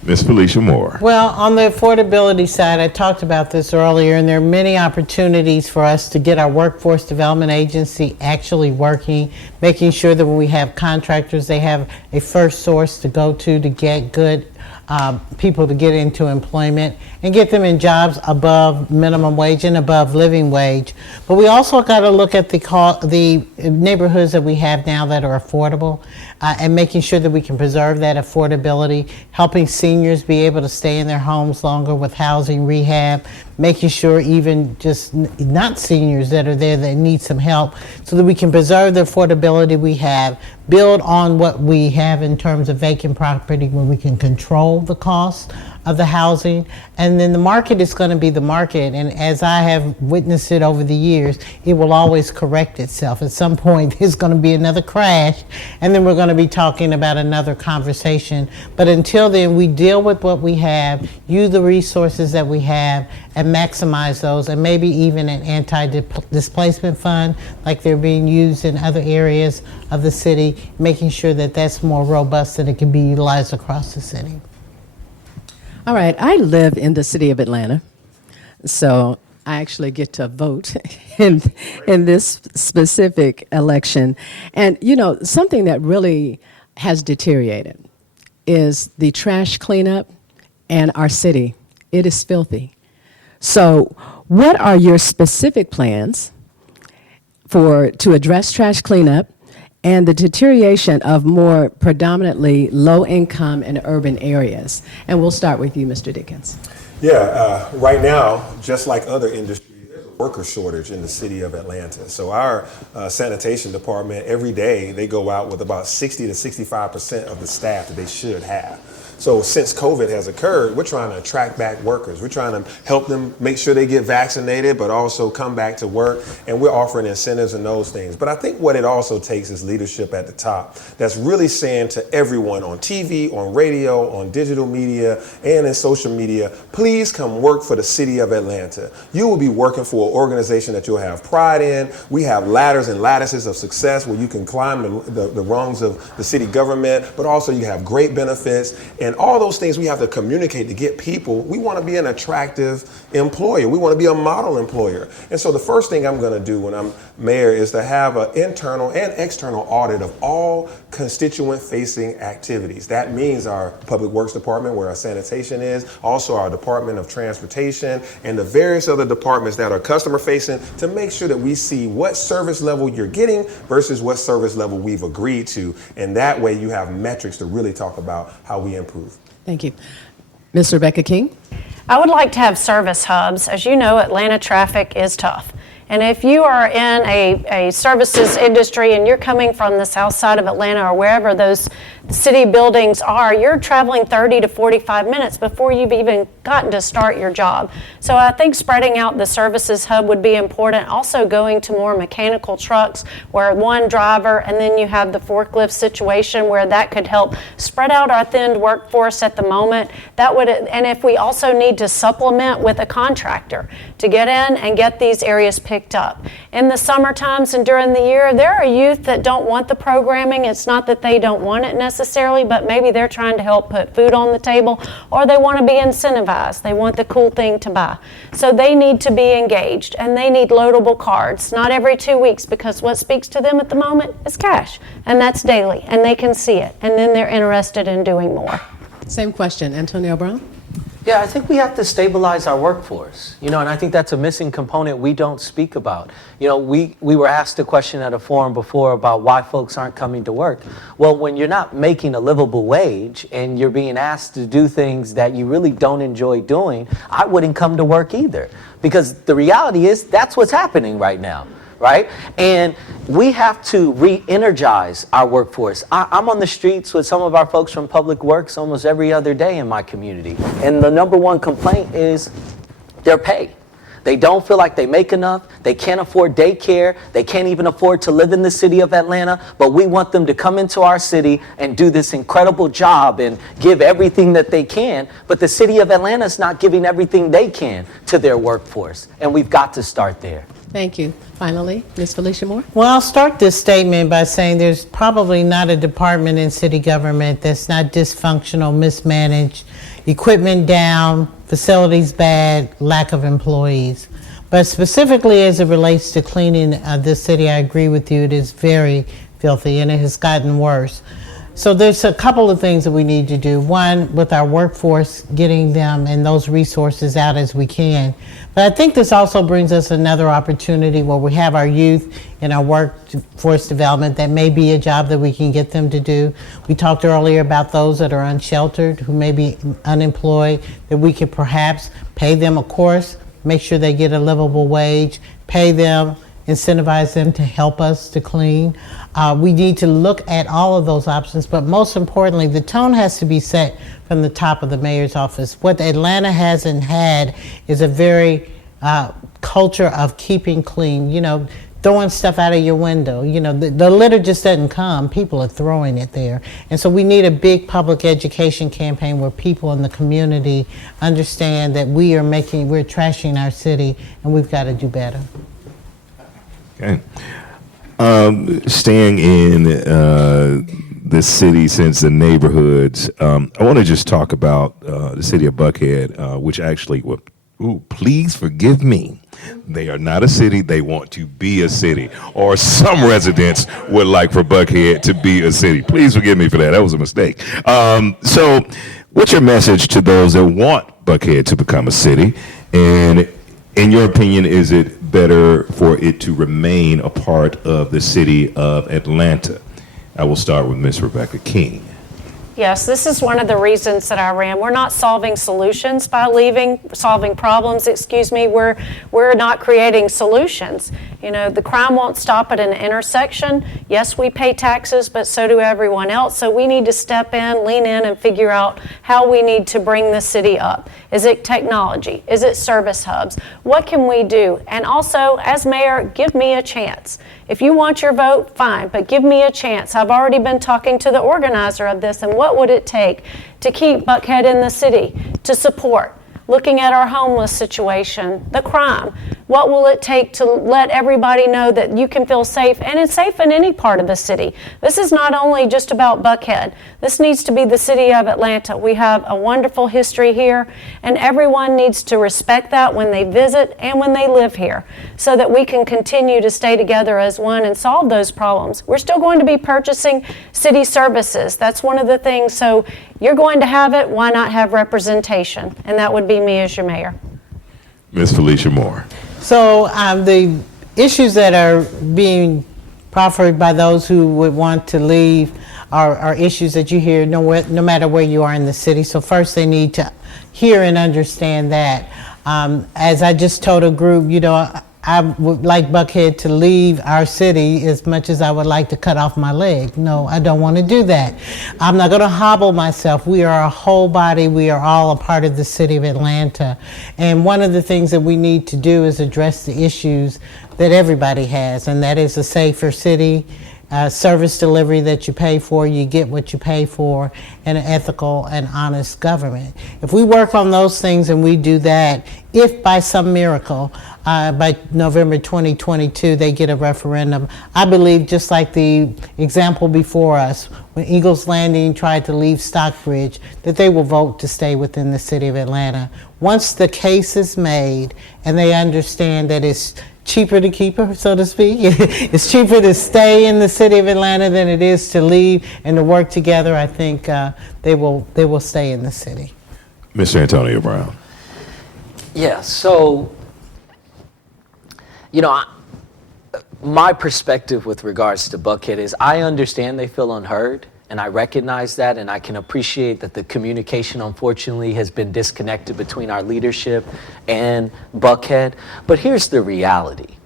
Ms. Felicia Moore. Well, on the affordability side, I talked about this earlier, and there are many opportunities for us to get our workforce development agency actually working, making sure that when we have contractors, they have a first source to go to get good people to get into employment and get them in jobs above minimum wage and above living wage. But we also got to look at the neighborhoods that we have now that are affordable and making sure that we can preserve that affordability, helping seniors be able to stay in their homes longer with housing rehab, making sure even just not seniors that are there that need some help so that we can preserve the affordability we have, build on what we have in terms of vacant property where we can control the cost of the housing, and then the market is going to be the market, and as I have witnessed it over the years, it will always correct itself. At some point there's going to be another crash, and then we're going to be talking about another conversation. But until then, we deal with what we have, use the resources that we have, and maximize those, and maybe even an anti-displacement fund like they're being used in other areas of the city, making sure that that's more robust and it can be utilized across the city. All right, I live in the city of Atlanta, so I actually get to vote in this specific election. And, you know, something that really has deteriorated is the trash cleanup in our city. It is filthy. So what are your specific plans to address trash cleanup and the deterioration of more predominantly low-income and urban areas? And we'll start with you, Mr. Dickens. Yeah, right now, just like other industries, there's a worker shortage in the city of Atlanta. So our sanitation department, every day, they go out with about 60 to 65% of the staff that they should have. So since COVID has occurred, we're trying to attract back workers. We're trying to help them make sure they get vaccinated, but also come back to work. And we're offering incentives and those things. But I think what it also takes is leadership at the top that's really saying to everyone on TV, on radio, on digital media, and in social media, please come work for the city of Atlanta. You will be working for an organization that you'll have pride in. We have ladders and lattices of success where you can climb the rungs of the city government, but also you have great benefits. And all those things we have to communicate to get people. We want to be an attractive employer. We want to be a model employer. And so the first thing I'm going to do when I'm mayor is to have an internal and external audit of all constituent-facing activities. That means our public works department, where our sanitation is, also our Department of Transportation, and the various other departments that are customer-facing, to make sure that we see what service level you're getting versus what service level we've agreed to. And that way you have metrics to really talk about how we improve. Thank you. Ms. Rebecca King? I would like to have service hubs. As you know, Atlanta traffic is tough. And if you are in a services industry and you're coming from the south side of Atlanta or wherever those city buildings are, you're traveling 30 to 45 minutes before you've even gotten to start your job. So I think spreading out the services hub would be important. Also going to more mechanical trucks where one driver and then you have the forklift situation where that could help spread out our thinned workforce at the moment. That would, and if we also need to supplement with a contractor to get in and get these areas picked up. In the summer times and during the year, there are youth that don't want the programming. It's not that they don't want it necessarily, but maybe they're trying to help put food on the table, or they want to be incentivized. They want the cool thing to buy. So they need to be engaged, and they need loadable cards, not every 2 weeks, because what speaks to them at the moment is cash, and that's daily, and they can see it, and then they're interested in doing more. Same question, Antonio Brown. Yeah, I think we have to stabilize our workforce, and I think that's a missing component we don't speak about. We were asked a question at a forum before about why folks aren't coming to work. Well, when you're not making a livable wage and you're being asked to do things that you really don't enjoy doing, I wouldn't come to work either, because the reality is that's what's happening right now. Right? And we have to re-energize our workforce. I'm on the streets with some of our folks from Public Works almost every other day in my community. And the number one complaint is their pay. They don't feel like they make enough. They can't afford daycare. They can't even afford to live in the city of Atlanta. But we want them to come into our city and do this incredible job and give everything that they can. But the city of Atlanta is not giving everything they can to their workforce. And we've got to start there. Thank you. Finally, Ms. Felicia Moore. Well, I'll start this statement by saying there's probably not a department in city government that's not dysfunctional, mismanaged, equipment down, facilities bad, lack of employees. But specifically as it relates to cleaning this city, I agree with you, it is very filthy and it has gotten worse. So there's a couple of things that we need to do. One, with our workforce, getting them and those resources out as we can. But I think this also brings us another opportunity where we have our youth in our workforce development. That may be a job that we can get them to do. We talked earlier about those that are unsheltered, who may be unemployed, that we could perhaps pay them a course, make sure they get a livable wage, pay them, incentivize them to help us to clean. We need to look at all of those options, but most importantly, the tone has to be set from the top of the mayor's office. What Atlanta hasn't had is a very culture of keeping clean, throwing stuff out of your window. The litter just doesn't come, people are throwing it there. And so we need a big public education campaign where people in the community understand that we're trashing our city and we've got to do better. Okay. Staying in the city since the neighborhoods, I want to just talk about the city of Buckhead, which actually, please forgive me. They are not a city. They want to be a city, or some residents would like for Buckhead to be a city. Please forgive me for that. That was a mistake. So what's your message to those that want Buckhead to become a city? And in your opinion, is it better for it to remain a part of the city of Atlanta? I will start with Ms. Rebecca King. Yes, this is one of the reasons that I ran. We're not solving solutions by solving problems, we're not creating solutions. The crime won't stop at an intersection. Yes, we pay taxes, but so do everyone else. So we need to step in, lean in, and figure out how we need to bring the city up. Is it technology? Is it service hubs? What can we do? And also, as mayor, give me a chance. If you want your vote, fine, but give me a chance. I've already been talking to the organizer of this, and what would it take to keep Buckhead in the city, to support, looking at our homeless situation, the crime. What will it take to let everybody know that you can feel safe, and it's safe in any part of the city? This is not only just about Buckhead. This needs to be the city of Atlanta. We have a wonderful history here, and everyone needs to respect that when they visit and when they live here, so that we can continue to stay together as one and solve those problems. We're still going to be purchasing city services. That's one of the things. So you're going to have it, why not have representation? And that would be me as your mayor. Ms. Felicia Moore. So the issues that are being proffered by those who would want to leave are issues that you hear no matter where you are in the city. So first they need to hear and understand that. As I just told a group, I would like Buckhead to leave our city as much as I would like to cut off my leg. No, I don't want to do that. I'm not going to hobble myself. We are a whole body. We are all a part of the city of Atlanta. And one of the things that we need to do is address the issues that everybody has, and that is a safer city, service delivery that you pay for, you get what you pay for, and an ethical and honest government. If we work on those things and we do that, if by some miracle, by November 2022, they get a referendum, I believe, just like the example before us, when Eagles Landing tried to leave Stockbridge, that they will vote to stay within the city of Atlanta. Once the case is made and they understand that it's cheaper to keep her, so to speak. It's cheaper to stay in the city of Atlanta than it is to leave and to work together. I think they will stay in the city. Mr. Antonio Brown. Yeah, so, my perspective with regards to Buckhead is I understand they feel unheard, and I recognize that, and I can appreciate that the communication, unfortunately, has been disconnected between our leadership and Buckhead. But here's the reality.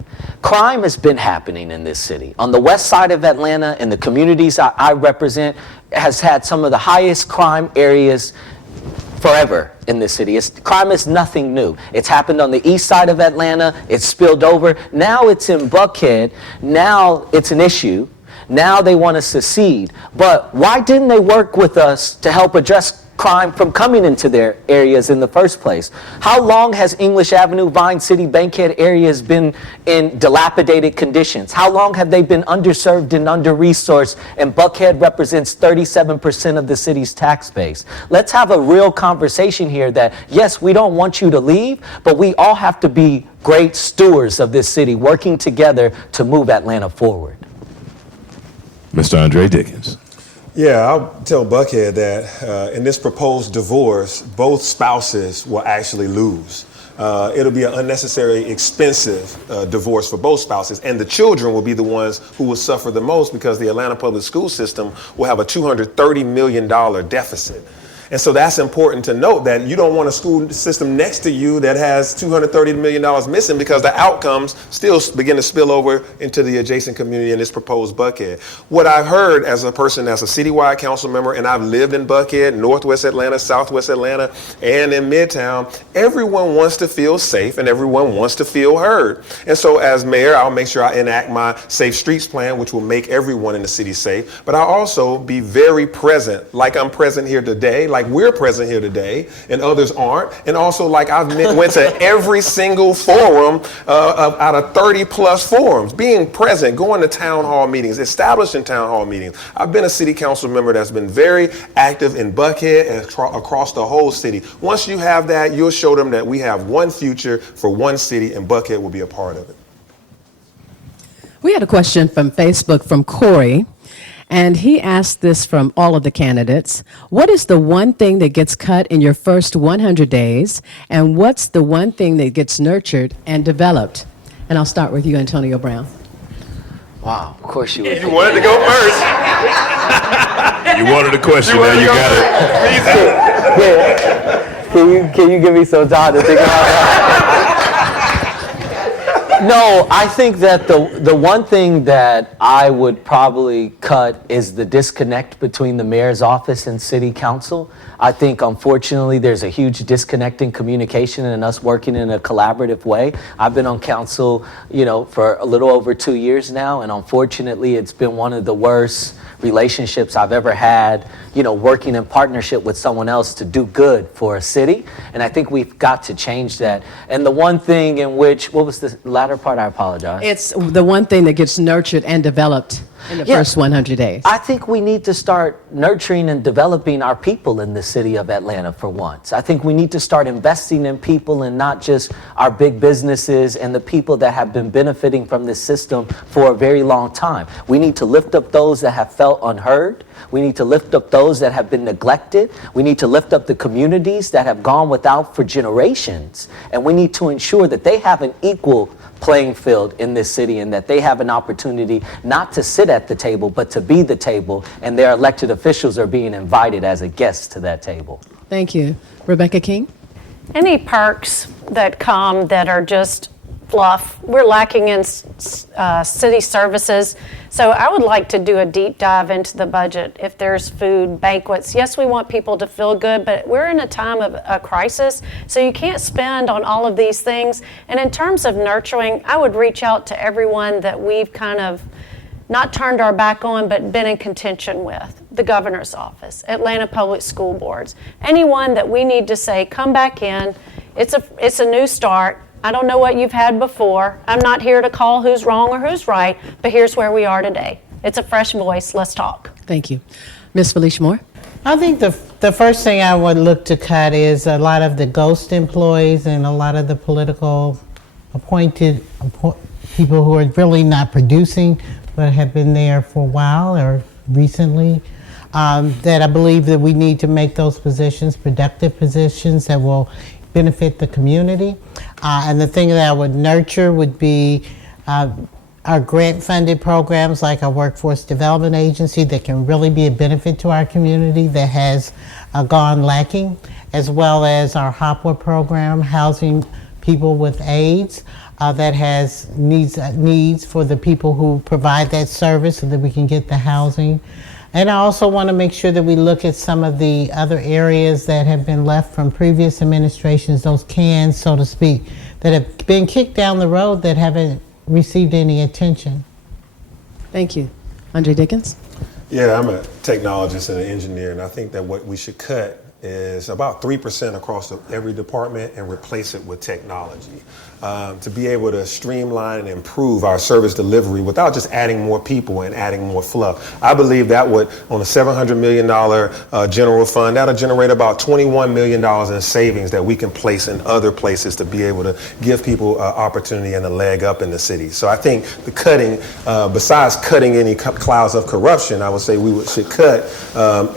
Crime has been happening in this city. On the west side of Atlanta, in the communities I represent, has had some of the highest crime areas forever in this city. Crime is nothing new. It's happened on the east side of Atlanta. It's spilled over. Now it's in Buckhead. Now it's an issue. Now they want to secede. But why didn't they work with us to help address crime from coming into their areas in the first place? How long has English Avenue, Vine City, Bankhead areas been in dilapidated conditions? How long have they been underserved and under-resourced? And Buckhead represents 37% of the city's tax base. Let's have a real conversation here that, yes, we don't want you to leave, but we all have to be great stewards of this city, working together to move Atlanta forward. Mr. Andre Dickens. Yeah, I'll tell Buckhead that in this proposed divorce, both spouses will actually lose. It'll be an unnecessary, expensive divorce for both spouses, and the children will be the ones who will suffer the most because the Atlanta public school system will have a $230 million deficit. And so that's important to note, that you don't want a school system next to you that has $230 million missing, because the outcomes still begin to spill over into the adjacent community in this proposed Buckhead. What I've heard as a person that's a citywide council member, and I've lived in Buckhead, Northwest Atlanta, Southwest Atlanta, and in Midtown, everyone wants to feel safe and everyone wants to feel heard. And so as mayor, I'll make sure I enact my Safe Streets plan, which will make everyone in the city safe. But I'll also be very present, like I'm present here today, like we're present here today, and others aren't. And also, like I've went to every single forum out of 30 plus forums, being present, going to town hall meetings, establishing town hall meetings. I've been a city council member that's been very active in Buckhead and across the whole city. Once you have that, you'll show them that we have one future for one city, and Buckhead will be a part of it. We had a question from Facebook from Corey. And he asked this from all of the candidates. What is the one thing that gets cut in your first 100 days? And what's the one thing that gets nurtured and developed? And I'll start with you, Antonio Brown. Wow, of course you would. You wanted to go first. You wanted a question, now you got it. Can you give me some time to think about that? No, I think that the one thing that I would probably cut is the disconnect between the mayor's office and city council. I think, unfortunately, there's a huge disconnect in communication and us working in a collaborative way. I've been on council, for a little over 2 years now, and unfortunately, it's been one of the worst relationships I've ever had, working in partnership with someone else to do good for a city. And I think we've got to change that. And the one thing in which, what was the latter part? I apologize. It's the one thing that gets nurtured and developed in the first 100 days. I think we need to start nurturing and developing our people in the city of Atlanta for once. I think we need to start investing in people and not just our big businesses and the people that have been benefiting from this system for a very long time. We need to lift up those that have felt unheard. We need to lift up those that have been neglected. We need to lift up the communities that have gone without for generations. And we need to ensure that they have an equal playing field in this city, and that they have an opportunity not to sit at the table, but to be the table, and their elected officials are being invited as a guest to that table. Thank you. Rebecca King? Any perks that come that are just fluff. We're lacking in city services. So I would like to do a deep dive into the budget. If there's food, banquets, yes, we want people to feel good, but we're in a time of a crisis, so you can't spend on all of these things. And in terms of nurturing, I would reach out to everyone that we've kind of not turned our back on, but been in contention with. The governor's office, Atlanta Public School Boards, anyone that we need to say, come back in. It's a new start. I don't know what you've had before. I'm not here to call who's wrong or who's right, but here's where we are today. It's a fresh voice. Let's talk. Thank you. Ms. Felicia Moore? I think the first thing I would look to cut is a lot of the ghost employees and a lot of the political appointed people who are really not producing but have been there for a while or recently. That I believe that we need to make those positions productive positions that will benefit the community. And the thing that I would nurture would be our grant-funded programs like our Workforce Development Agency that can really be a benefit to our community that has gone lacking, as well as our HOPWA program, Housing People with AIDS, that has needs for the people who provide that service so that we can get the housing. And I also want to make sure that we look at some of the other areas that have been left from previous administrations, those cans, so to speak, that have been kicked down the road that haven't received any attention. Thank you. Andre Dickens? Yeah, I'm a technologist and an engineer, and I think that what we should cut is about 3% across every department and replace it with technology to be able to streamline and improve our service delivery without just adding more people and adding more fluff. I believe that would, on a $700 million general fund, that'll generate about $21 million in savings that we can place in other places to be able to give people opportunity and a leg up in the city. So I think the cutting, besides cutting any clouds of corruption, I would say should cut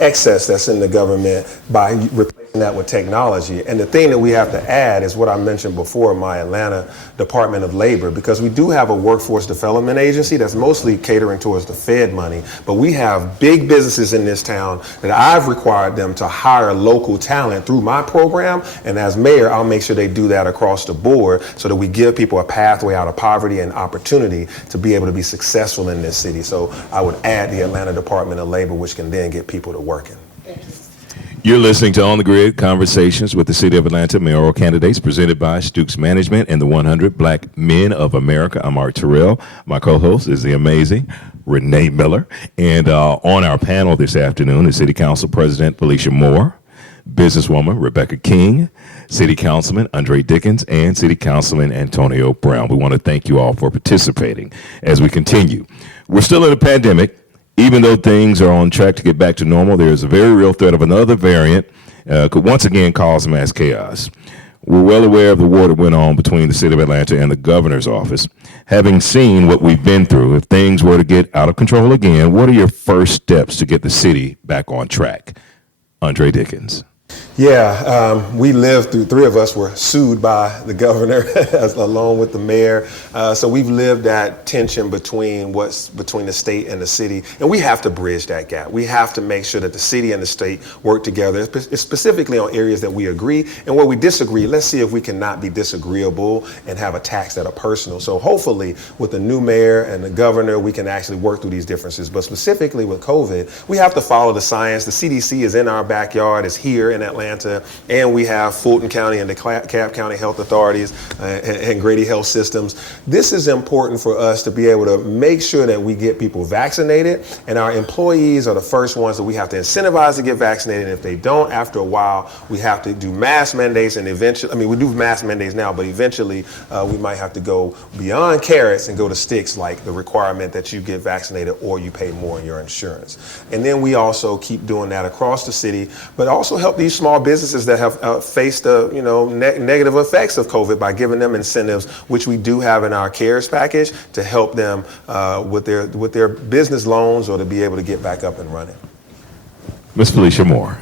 excess that's in the government by replacing that with technology. And the thing that we have to add is what I mentioned before, my Atlanta Department of Labor, because we do have a workforce development agency that's mostly catering towards the Fed money, but we have big businesses in this town that I've required them to hire local talent through my program, and as mayor, I'll make sure they do that across the board so that we give people a pathway out of poverty and opportunity to be able to be successful in this city. So I would add the Atlanta Department of Labor, which can then get people to working. You're listening to On the Grid, conversations with the City of Atlanta mayoral candidates presented by Stukes Management and the 100 Black Men of America. I'm Art Terrell. My co-host is the amazing Renee Miller. And on our panel this afternoon is City Council President Felicia Moore, businesswoman Rebecca King, City Councilman Andre Dickens, and City Councilman Antonio Brown. We want to thank you all for participating as we continue. We're still in a pandemic. Even though things are on track to get back to normal, there is a very real threat of another variant could once again cause mass chaos. We're well aware of the war that went on between the city of Atlanta and the governor's office. Having seen what we've been through, if things were to get out of control again, what are your first steps to get the city back on track? Andre Dickens. Yeah, we lived through, three of us were sued by the governor along with the mayor. So we've lived that tension between the state and the city. And we have to bridge that gap. We have to make sure that the city and the state work together, specifically on areas that we agree. And where we disagree, let's see if we can not be disagreeable and have attacks that are personal. So hopefully with the new mayor and the governor, we can actually work through these differences. But specifically with COVID, we have to follow the science. The CDC is in our backyard, it's here in Atlanta, and we have Fulton County and the Cobb County Health Authorities and Grady Health Systems. This is important for us to be able to make sure that we get people vaccinated, and our employees are the first ones that we have to incentivize to get vaccinated. And if they don't, after a while, we have to do mask mandates, and eventually, we do mask mandates now, but eventually we might have to go beyond carrots and go to sticks, like the requirement that you get vaccinated or you pay more in your insurance. And then we also keep doing that across the city, but also help these small businesses that have faced negative effects of COVID by giving them incentives, which we do have in our CARES package, to help them with their business loans or to be able to get back up and running. Ms. Felicia Moore.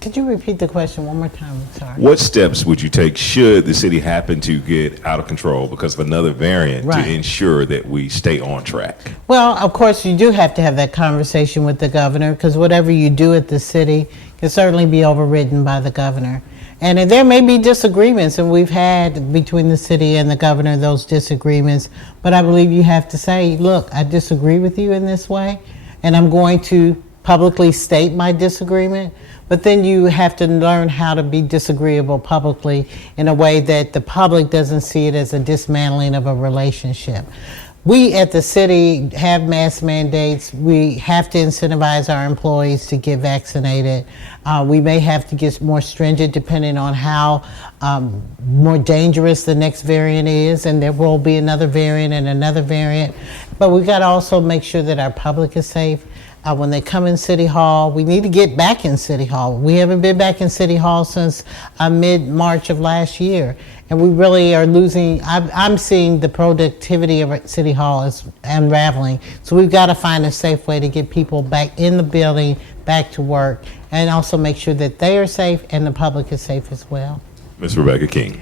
Could you repeat the question one more time? I'm sorry. What steps would you take should the city happen to get out of control because of another variant to ensure that we stay on track? Well, of course, you do have to have that conversation with the governor, because whatever you do at the city can certainly be overridden by the governor. And there may be disagreements, and we've had between the city and the governor those disagreements, but I believe you have to say, look, I disagree with you in this way, and I'm going to publicly state my disagreement. But then you have to learn how to be disagreeable publicly in a way that the public doesn't see it as a dismantling of a relationship. We at the city have mask mandates. We have to incentivize our employees to get vaccinated. We may have to get more stringent depending on how more dangerous the next variant is, and there will be another variant and another variant. But we got to also make sure that our public is safe. When they come in City Hall, we need to get back in City Hall. We haven't been back in City Hall since mid-March of last year. And we really are losing, I'm seeing the productivity of City Hall is unraveling. So we've got to find a safe way to get people back in the building, back to work, and also make sure that they are safe and the public is safe as well. Ms. Rebecca King.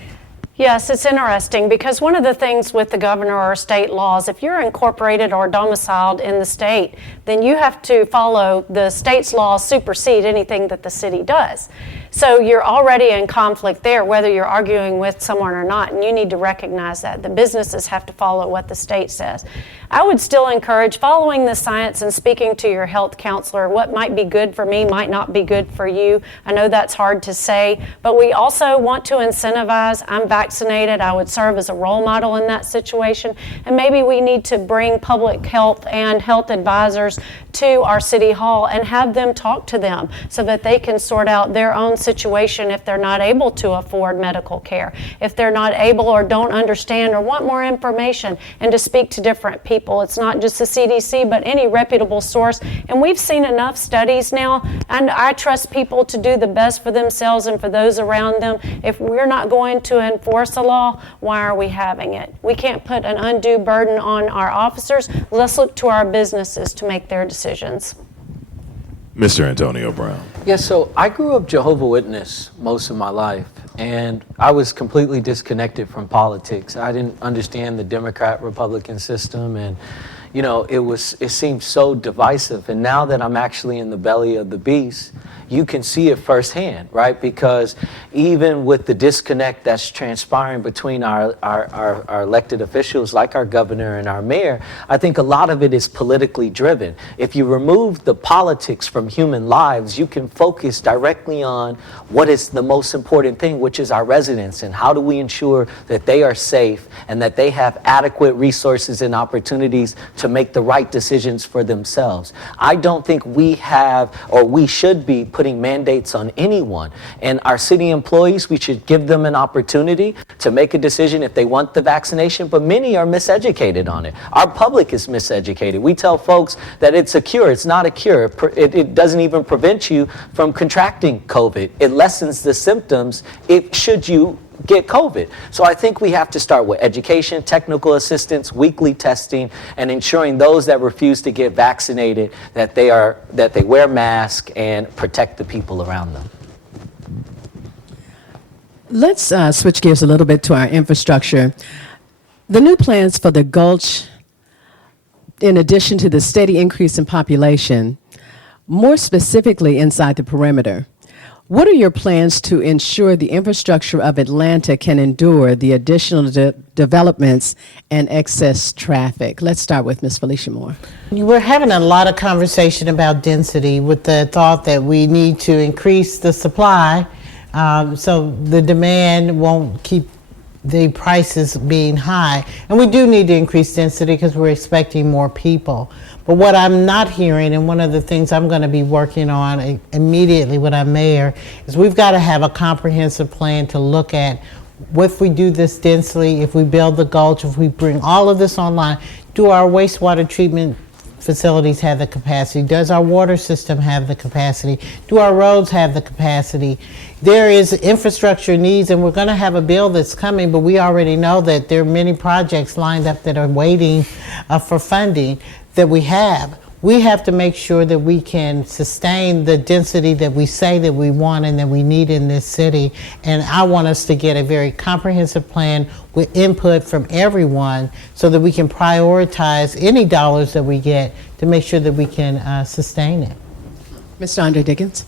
Yes, it's interesting because one of the things with the governor or state laws, if you're incorporated or domiciled in the state, then you have to follow the state's laws supersede anything that the city does. So you're already in conflict there, whether you're arguing with someone or not, and you need to recognize that. The businesses have to follow what the state says. I would still encourage following the science and speaking to your health counselor. What might be good for me might not be good for you. I know that's hard to say, but we also want to incentivize. I'm vaccinated. I would serve as a role model in that situation. And maybe we need to bring public health and health advisors to our city hall and have them talk to them so that they can sort out their own situation if they're not able to afford medical care, if they're not able or don't understand or want more information, and to speak to different people. It's not just the CDC, but any reputable source. And we've seen enough studies now, and I trust people to do the best for themselves and for those around them. If we're not going to enforce a law, why are we having it? We can't put an undue burden on our officers. Let's look to our businesses to make their decisions. Mr. Antonio Brown. Yes, so I grew up Jehovah's Witness most of my life, and I was completely disconnected from politics. I didn't understand the Democrat-Republican system, and you know, it seemed so divisive. And now that I'm actually in the belly of the beast, you can see it firsthand, right? Because even with the disconnect that's transpiring between our elected officials, like our governor and our mayor, I think a lot of it is politically driven. If you remove the politics from human lives, you can focus directly on what is the most important thing, which is our residents, and how do we ensure that they are safe and that they have adequate resources and opportunities to make the right decisions for themselves. I don't think we have, or we should be, putting mandates on anyone. And our city employees, we should give them an opportunity to make a decision if they want the vaccination, but many are miseducated on it. Our public is miseducated. We tell folks that it's a cure. It's not a cure. It doesn't even prevent you from contracting COVID. It lessens the symptoms should you get COVID. So I think we have to start with education, technical assistance, weekly testing, and ensuring those that refuse to get vaccinated that they wear masks and protect the people around them. Let's switch gears a little bit to our infrastructure. The new plans for the Gulch, in addition to the steady increase in population, more specifically inside the perimeter, what are your plans to ensure the infrastructure of Atlanta can endure the additional developments and excess traffic? Let's start with Ms. Felicia Moore. We're having a lot of conversation about density with the thought that we need to increase the supply so the demand won't keep the prices being high. And we do need to increase density because we're expecting more people. But what I'm not hearing, and one of the things I'm going to be working on immediately with our mayor, is we've got to have a comprehensive plan to look at if we do this densely, if we build the Gulch, if we bring all of this online, do our wastewater treatment facilities have the capacity? Does our water system have the capacity? Do our roads have the capacity? There is infrastructure needs, and we're going to have a bill that's coming, but we already know that there are many projects lined up that are waiting for funding that we have. We have to make sure that we can sustain the density that we say that we want and that we need in this city. And I want us to get a very comprehensive plan with input from everyone so that we can prioritize any dollars that we get to make sure that we can sustain it. Mr. Andre Dickens.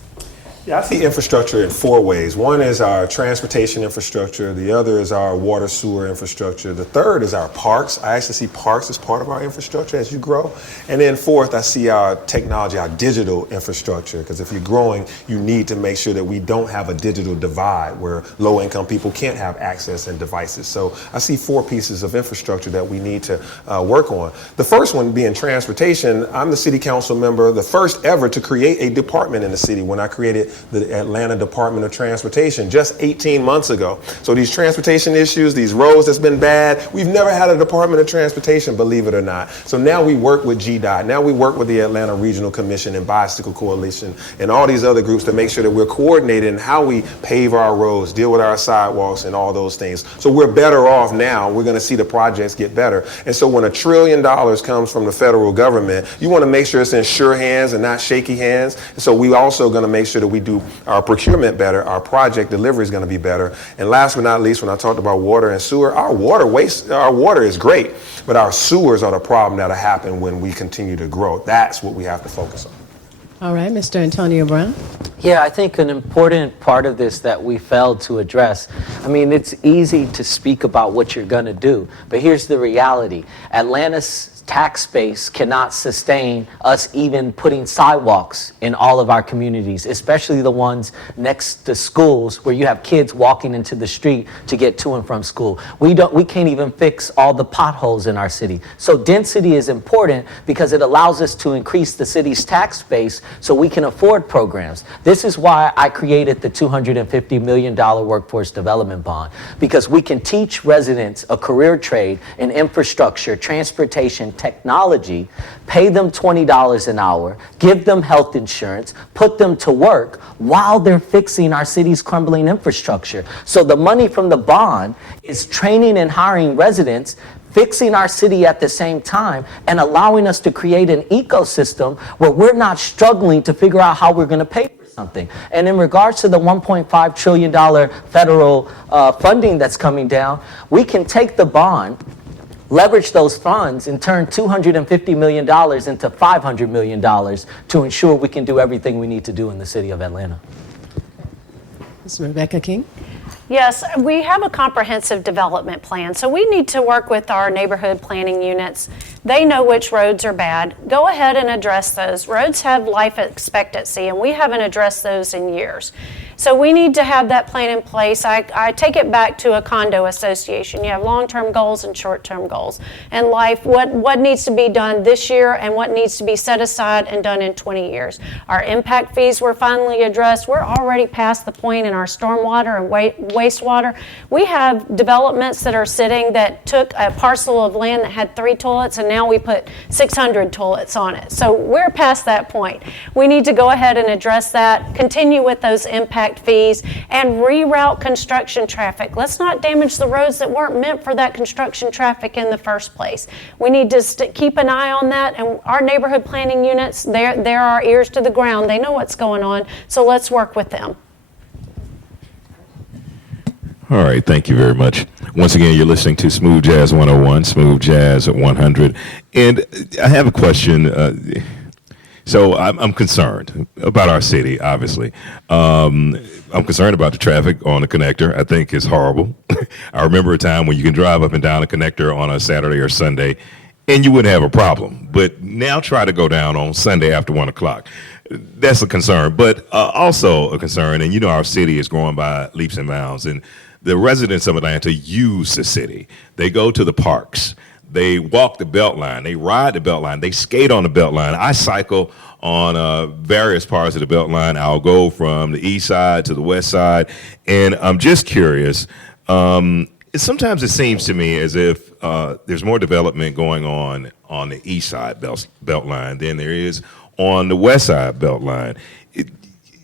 Yeah, I see infrastructure in four ways. One is our transportation infrastructure. The other is our water sewer infrastructure. The third is our parks. I actually see parks as part of our infrastructure as you grow. And then fourth, I see our technology, our digital infrastructure. Because if you're growing, you need to make sure that we don't have a digital divide where low-income people can't have access and devices. So I see four pieces of infrastructure that we need to work on. The first one being transportation. I'm the city council member, the first ever to create a department in the city when I created the Atlanta Department of Transportation just 18 months ago. So these transportation issues, these roads that's been bad, we've never had a Department of Transportation, believe it or not. So now we work with GDOT, now we work with the Atlanta Regional Commission and Bicycle Coalition and all these other groups to make sure that we're coordinated in how we pave our roads, deal with our sidewalks and all those things. So we're better off now. We're gonna see the projects get better. And so when $1 trillion comes from the federal government, you wanna make sure it's in sure hands and not shaky hands. And so we also gonna make sure that we do our procurement better, our project delivery is going to be better. And last but not least, when I talked about water and sewer, our water is great, but our sewers are the problem that'll happen when we continue to grow. That's what we have to focus on. All right, Mr. Antonio Brown. Yeah, I think an important part of this that we failed to address, I mean, it's easy to speak about what you're going to do, but here's the reality. Atlanta's tax base cannot sustain us even putting sidewalks in all of our communities, especially the ones next to schools where you have kids walking into the street to get to and from school. We can't even fix all the potholes in our city. So density is important because it allows us to increase the city's tax base so we can afford programs. This is why I created the $250 million workforce development bond, because we can teach residents a career trade in infrastructure, transportation, technology, pay them $20 an hour, give them health insurance, put them to work while they're fixing our city's crumbling infrastructure. So the money from the bond is training and hiring residents, fixing our city at the same time, and allowing us to create an ecosystem where we're not struggling to figure out how we're going to pay for something. And in regards to the $1.5 trillion federal funding that's coming down, we can take the bond, leverage those funds, and turn $250 million into $500 million to ensure we can do everything we need to do in the city of Atlanta. Ms. Rebecca King. Yes, we have a comprehensive development plan, so we need to work with our neighborhood planning units. They know which roads are bad. Go ahead and address those. Roads have life expectancy, and we haven't addressed those in years. So we need to have that plan in place. I take it back to a condo association. You have long-term goals and short-term goals. And life, what needs to be done this year and what needs to be set aside and done in 20 years. Our impact fees were finally addressed. We're already past the point in our stormwater and wastewater. We have developments that are sitting that took a parcel of land that had 3 toilets and now we put 600 toilets on it. So we're past that point. We need to go ahead and address that, continue with those impact fees, and reroute construction traffic. Let's not damage the roads that weren't meant for that construction traffic in the first place. We need to keep an eye on that, and our neighborhood planning units, they're our ears to the ground. They know what's going on, so let's work with them. All right, thank you very much. Once again, you're listening to Smooth Jazz 101, Smooth Jazz 100. And I have a question. So I'm concerned about our city, obviously. I'm concerned about the traffic on the connector. I think it's horrible. I remember a time when you can drive up and down the connector on a Saturday or Sunday and you wouldn't have a problem. But now try to go down on Sunday after 1 o'clock. That's a concern, but also a concern. And you know, our city is growing by leaps and bounds. And the residents of Atlanta use the city. They go to the parks. They walk the Beltline. They ride the Beltline. They skate on the Beltline. I cycle on various parts of the Beltline. I'll go from the east side to the west side. And I'm just curious. Sometimes it seems to me as if there's more development going on the east side Beltline than there is on the west side Beltline.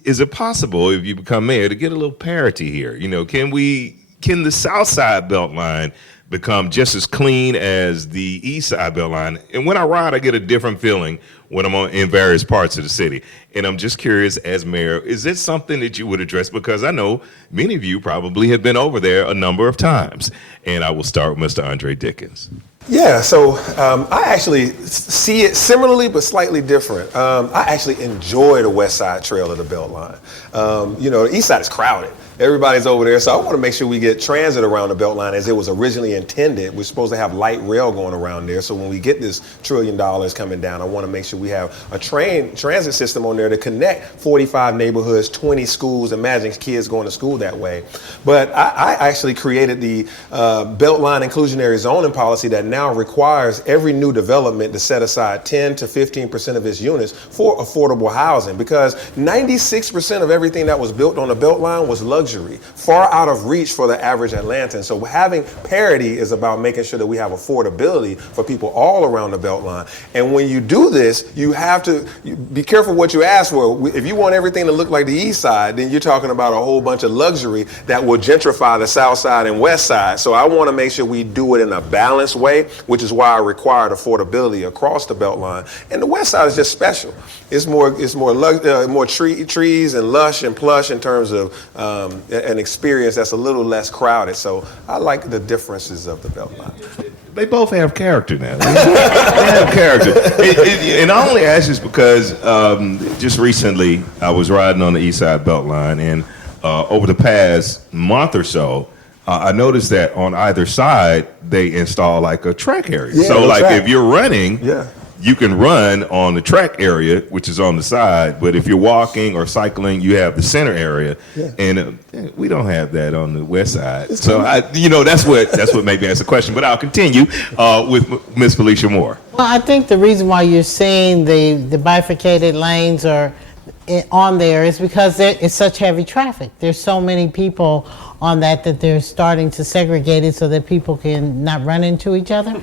Is it possible, if you become mayor, to get a little parity here? You know, can we can the South Side Beltline become just as clean as the East Side Beltline? And when I ride, I get a different feeling when I'm in various parts of the city. And I'm just curious, as mayor, is it something that you would address? Because I know many of you probably have been over there a number of times. And I will start with Mr. Andre Dickens. Yeah, so I actually see it similarly but slightly different. I actually enjoy the West Side Trail of the Beltline. The East Side is crowded. Everybody's over there, so I want to make sure we get transit around the Beltline as it was originally intended. We're supposed to have light rail going around there, so when we get this $1 trillion coming down, I want to make sure we have a transit system on there to connect 45 neighborhoods, 20 schools. Imagine kids going to school that way. But I actually created the Beltline inclusionary zoning policy that now requires every new development to set aside 10 to 15% of its units for affordable housing, because 96% of everything that was built on the Beltline was luxury, far out of reach for the average Atlantan. So having parity is about making sure that we have affordability for people all around the Beltline. And when you do this, you have to be careful what you ask for. If you want everything to look like the East Side, then you're talking about a whole bunch of luxury that will gentrify the South Side and West Side. So I want to make sure we do it in a balanced way, which is why I required affordability across the Beltline. And the West Side is just special. It's more trees and lush and plush in terms of an experience that's a little less crowded. So I like the differences of the Beltline. They both have character now. They have character. And I only ask this because just recently I was riding on the East Side Beltline, and over the past month or so, I noticed that on either side they install like a track area. Yeah, so like track. if you're running, you can run on the track area, which is on the side. But if you're walking or cycling, you have the center area, and we don't have that on the West Side. So that's what made me ask the question. But I'll continue with Ms. Felicia Moore. Well, I think the reason why you're seeing the bifurcated lanes are on there is because it's such heavy traffic. There's so many people on that they're starting to segregate it so that people can not run into each other.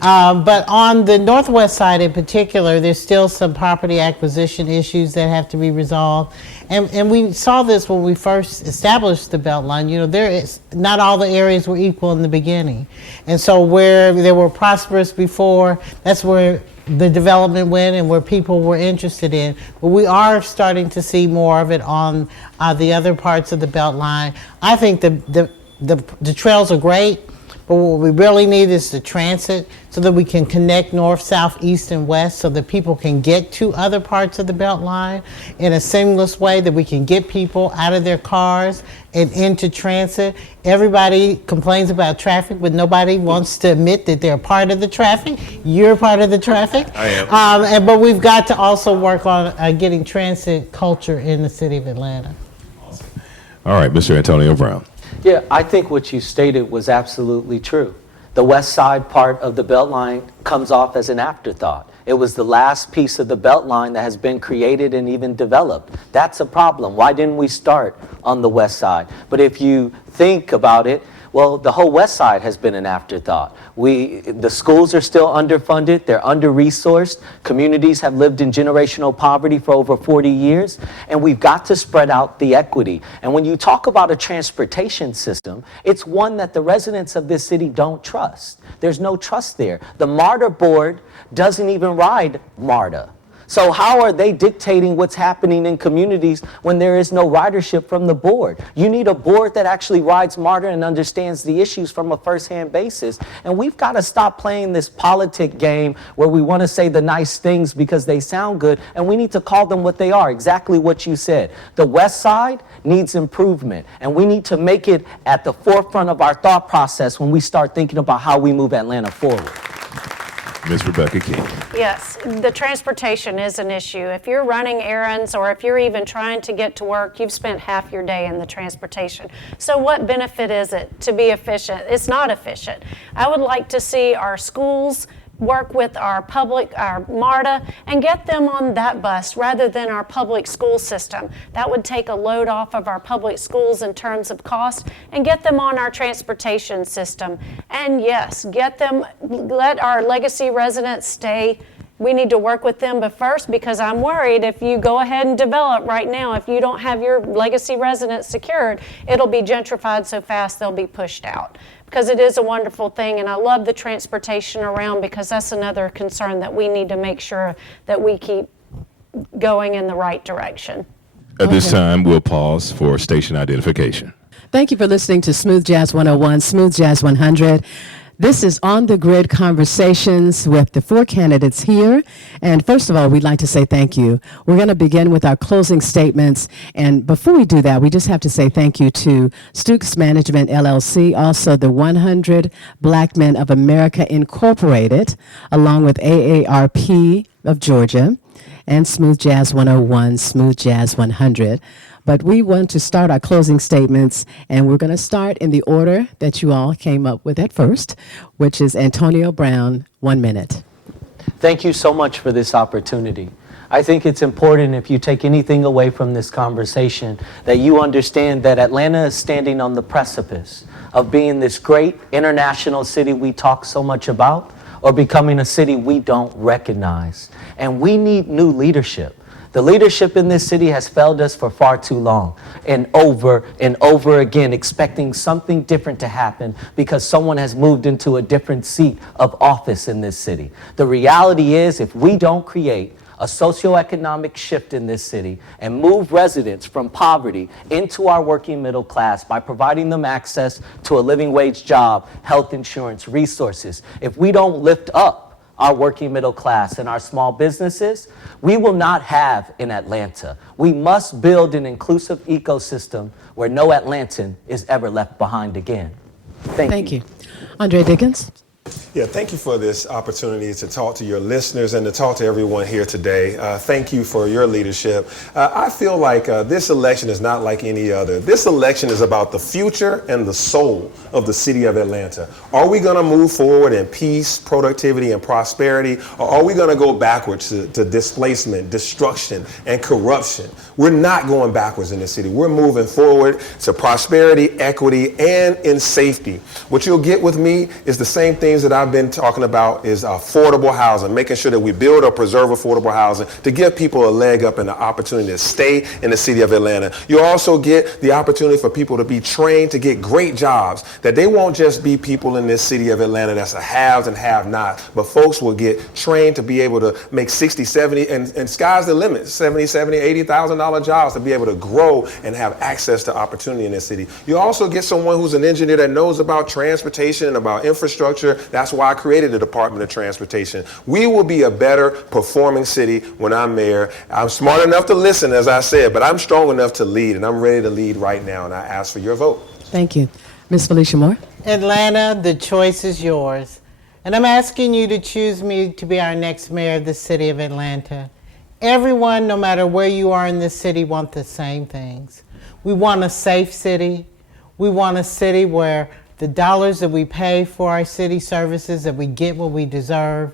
But on the Northwest Side in particular, there's still some property acquisition issues that have to be resolved. And we saw this when we first established the Beltline. There is not all the areas were equal in the beginning. And so where they were prosperous before, that's where the development went and where people were interested in. But we are starting to see more of it on the other parts of the Beltline. I think the trails are great, but what we really need is the transit so that we can connect north, south, east, and west so that people can get to other parts of the Beltline in a seamless way, that we can get people out of their cars and into transit. Everybody complains about traffic, but nobody wants to admit that they're part of the traffic. You're part of the traffic. I am. But we've got to also work on getting transit culture in the city of Atlanta. All right, Mr. Antonio Brown. Yeah, I think what you stated was absolutely true. The West Side part of the Beltline comes off as an afterthought. It was the last piece of the Beltline that has been created and even developed. That's a problem. Why didn't we start on the West Side? But if you think about it, well, the whole West Side has been an afterthought. The schools are still underfunded, they're under-resourced, communities have lived in generational poverty for over 40 years, and we've got to spread out the equity. And when you talk about a transportation system, it's one that the residents of this city don't trust. There's no trust there. The MARTA board doesn't even ride MARTA. So how are they dictating what's happening in communities when there is no ridership from the board? You need a board that actually rides MARTA and understands the issues from a first-hand basis. And we've got to stop playing this politic game where we want to say the nice things because they sound good, and we need to call them what they are, exactly what you said. The West Side needs improvement, and we need to make it at the forefront of our thought process when we start thinking about how we move Atlanta forward. Ms. Rebecca King. Yes, the transportation is an issue. If you're running errands or if you're even trying to get to work, you've spent half your day in the transportation. So what benefit is it to be efficient? It's not efficient. I would like to see our schools work with our MARTA, and get them on that bus rather than our public school system. That would take a load off of our public schools in terms of cost and get them on our transportation system. And yes, let our legacy residents stay we need to work with them, but first, because I'm worried if you go ahead and develop right now, if you don't have your legacy residents secured, it'll be gentrified so fast they'll be pushed out. Because it is a wonderful thing, and I love the transportation around, because that's another concern that we need to make sure that we keep going in the right direction. At this time, we'll pause for station identification. Thank you for listening to Smooth Jazz 101, Smooth Jazz 100. This is On the Grid Conversations with the 4 candidates here. And first of all, we'd like to say thank you. We're going to begin with our closing statements. And before we do that, we just have to say thank you to Stukes Management, LLC, also the 100 Black Men of America Incorporated, along with AARP of Georgia, and Smooth Jazz 101, Smooth Jazz 100. But we want to start our closing statements, and we're going to start in the order that you all came up with at first, which is Antonio Brown, 1 minute. Thank you so much for this opportunity. I think it's important, if you take anything away from this conversation, that you understand that Atlanta is standing on the precipice of being this great international city we talk so much about, or becoming a city we don't recognize. And we need new leadership. The leadership in this city has failed us for far too long, and over again, expecting something different to happen because someone has moved into a different seat of office in this city. The reality is, if we don't create a socioeconomic shift in this city and move residents from poverty into our working middle class by providing them access to a living wage job, health insurance, resources, if we don't lift up our working middle class and our small businesses, we will not have in Atlanta. We must build an inclusive ecosystem where no Atlantan is ever left behind again. Thank you. Andre Dickens. Yeah, thank you for this opportunity to talk to your listeners and to talk to everyone here today. Thank you for your leadership. I feel like this election is not like any other. This election is about the future and the soul of the city of Atlanta. Are we going to move forward in peace, productivity, and prosperity, or are we going to go backwards to displacement, destruction, and corruption? We're not going backwards in this city. We're moving forward to prosperity, equity, and in safety. What you'll get with me is the same things that I've been talking about, is affordable housing, making sure that we build or preserve affordable housing to give people a leg up and the opportunity to stay in the city of Atlanta. You'll also get the opportunity for people to be trained to get great jobs, that they won't just be people in this city of Atlanta that's a haves and have-nots, but folks will get trained to be able to make 60, 70, and sky's the limit, $70, $80,000 jobs to be able to grow and have access to opportunity in this city. You also get someone who's an engineer that knows about transportation and about infrastructure. That's why I created the Department of Transportation. We will be a better performing city when I'm mayor. I'm smart enough to listen, as I said, but I'm strong enough to lead, and I'm ready to lead right now, and I ask for your vote. Thank you. Ms. Felicia Moore. Atlanta, the choice is yours. And I'm asking you to choose me to be our next mayor of the city of Atlanta. Everyone, no matter where you are in this city, want the same things. We want a safe city. We want a city where the dollars that we pay for our city services, that we get what we deserve.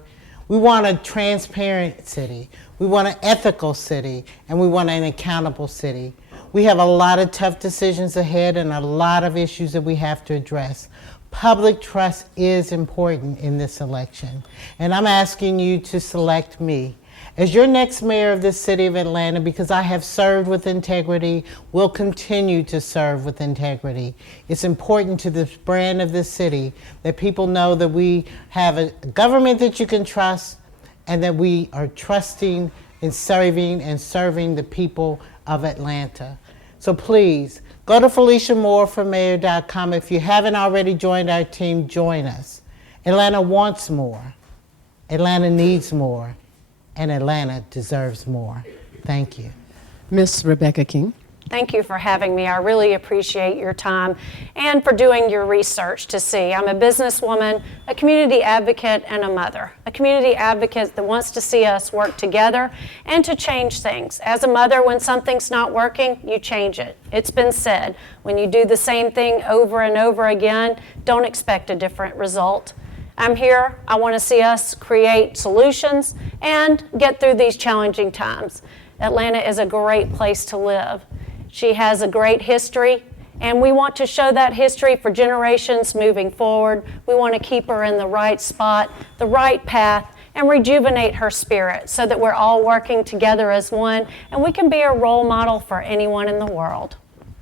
We want a transparent city. We want an ethical city, and we want an accountable city. We have a lot of tough decisions ahead and a lot of issues that we have to address. Public trust is important in this election, and I'm asking you to select me as your next mayor of this city of Atlanta, because I have served with integrity, will continue to serve with integrity. It's important to the brand of this city that people know that we have a government that you can trust, and that we are trusting in serving the people of Atlanta. So please, go to FeliciaMooreForMayor.com. If you haven't already joined our team, join us. Atlanta wants more. Atlanta needs more. And Atlanta deserves more. Thank you. Ms. Rebecca King. Thank you for having me. I really appreciate your time and for doing your research to see. I'm a businesswoman, a community advocate, and a mother. A community advocate that wants to see us work together and to change things. As a mother, when something's not working, you change it. It's been said, when you do the same thing over and over again, don't expect a different result. I'm here. I want to see us create solutions and get through these challenging times. Atlanta is a great place to live. She has a great history, and we want to show that history for generations moving forward. We want to keep her in the right spot, the right path, and rejuvenate her spirit so that we're all working together as one and we can be a role model for anyone in the world.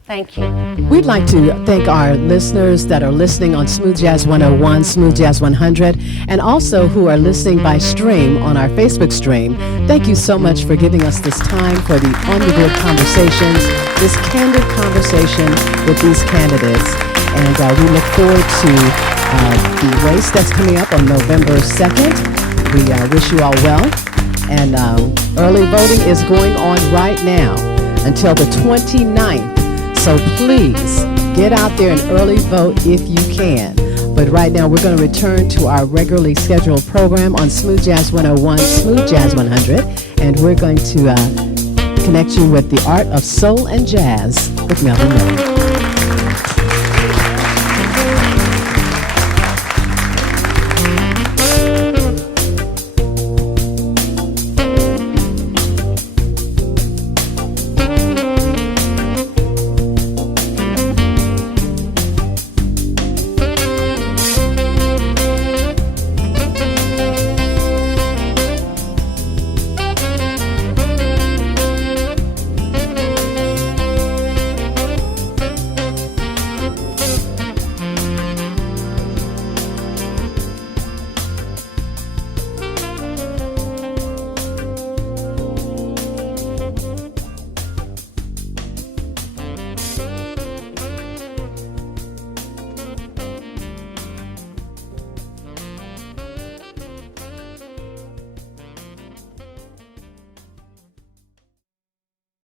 Thank you. We'd like to thank our listeners that are listening on Smooth Jazz 101, Smooth Jazz 100, and also who are listening by stream on our Facebook stream. Thank you so much for giving us this time for the On the Grid conversations, this candid conversation with these candidates. And we look forward to the race that's coming up on November 2nd. We wish you all well. And early voting is going on right now until the 29th. So please get out there and early vote if you can. But right now we're going to return to our regularly scheduled program on Smooth Jazz 101, Smooth Jazz 100, and we're going to connect you with the art of soul and jazz with Melvin Miller.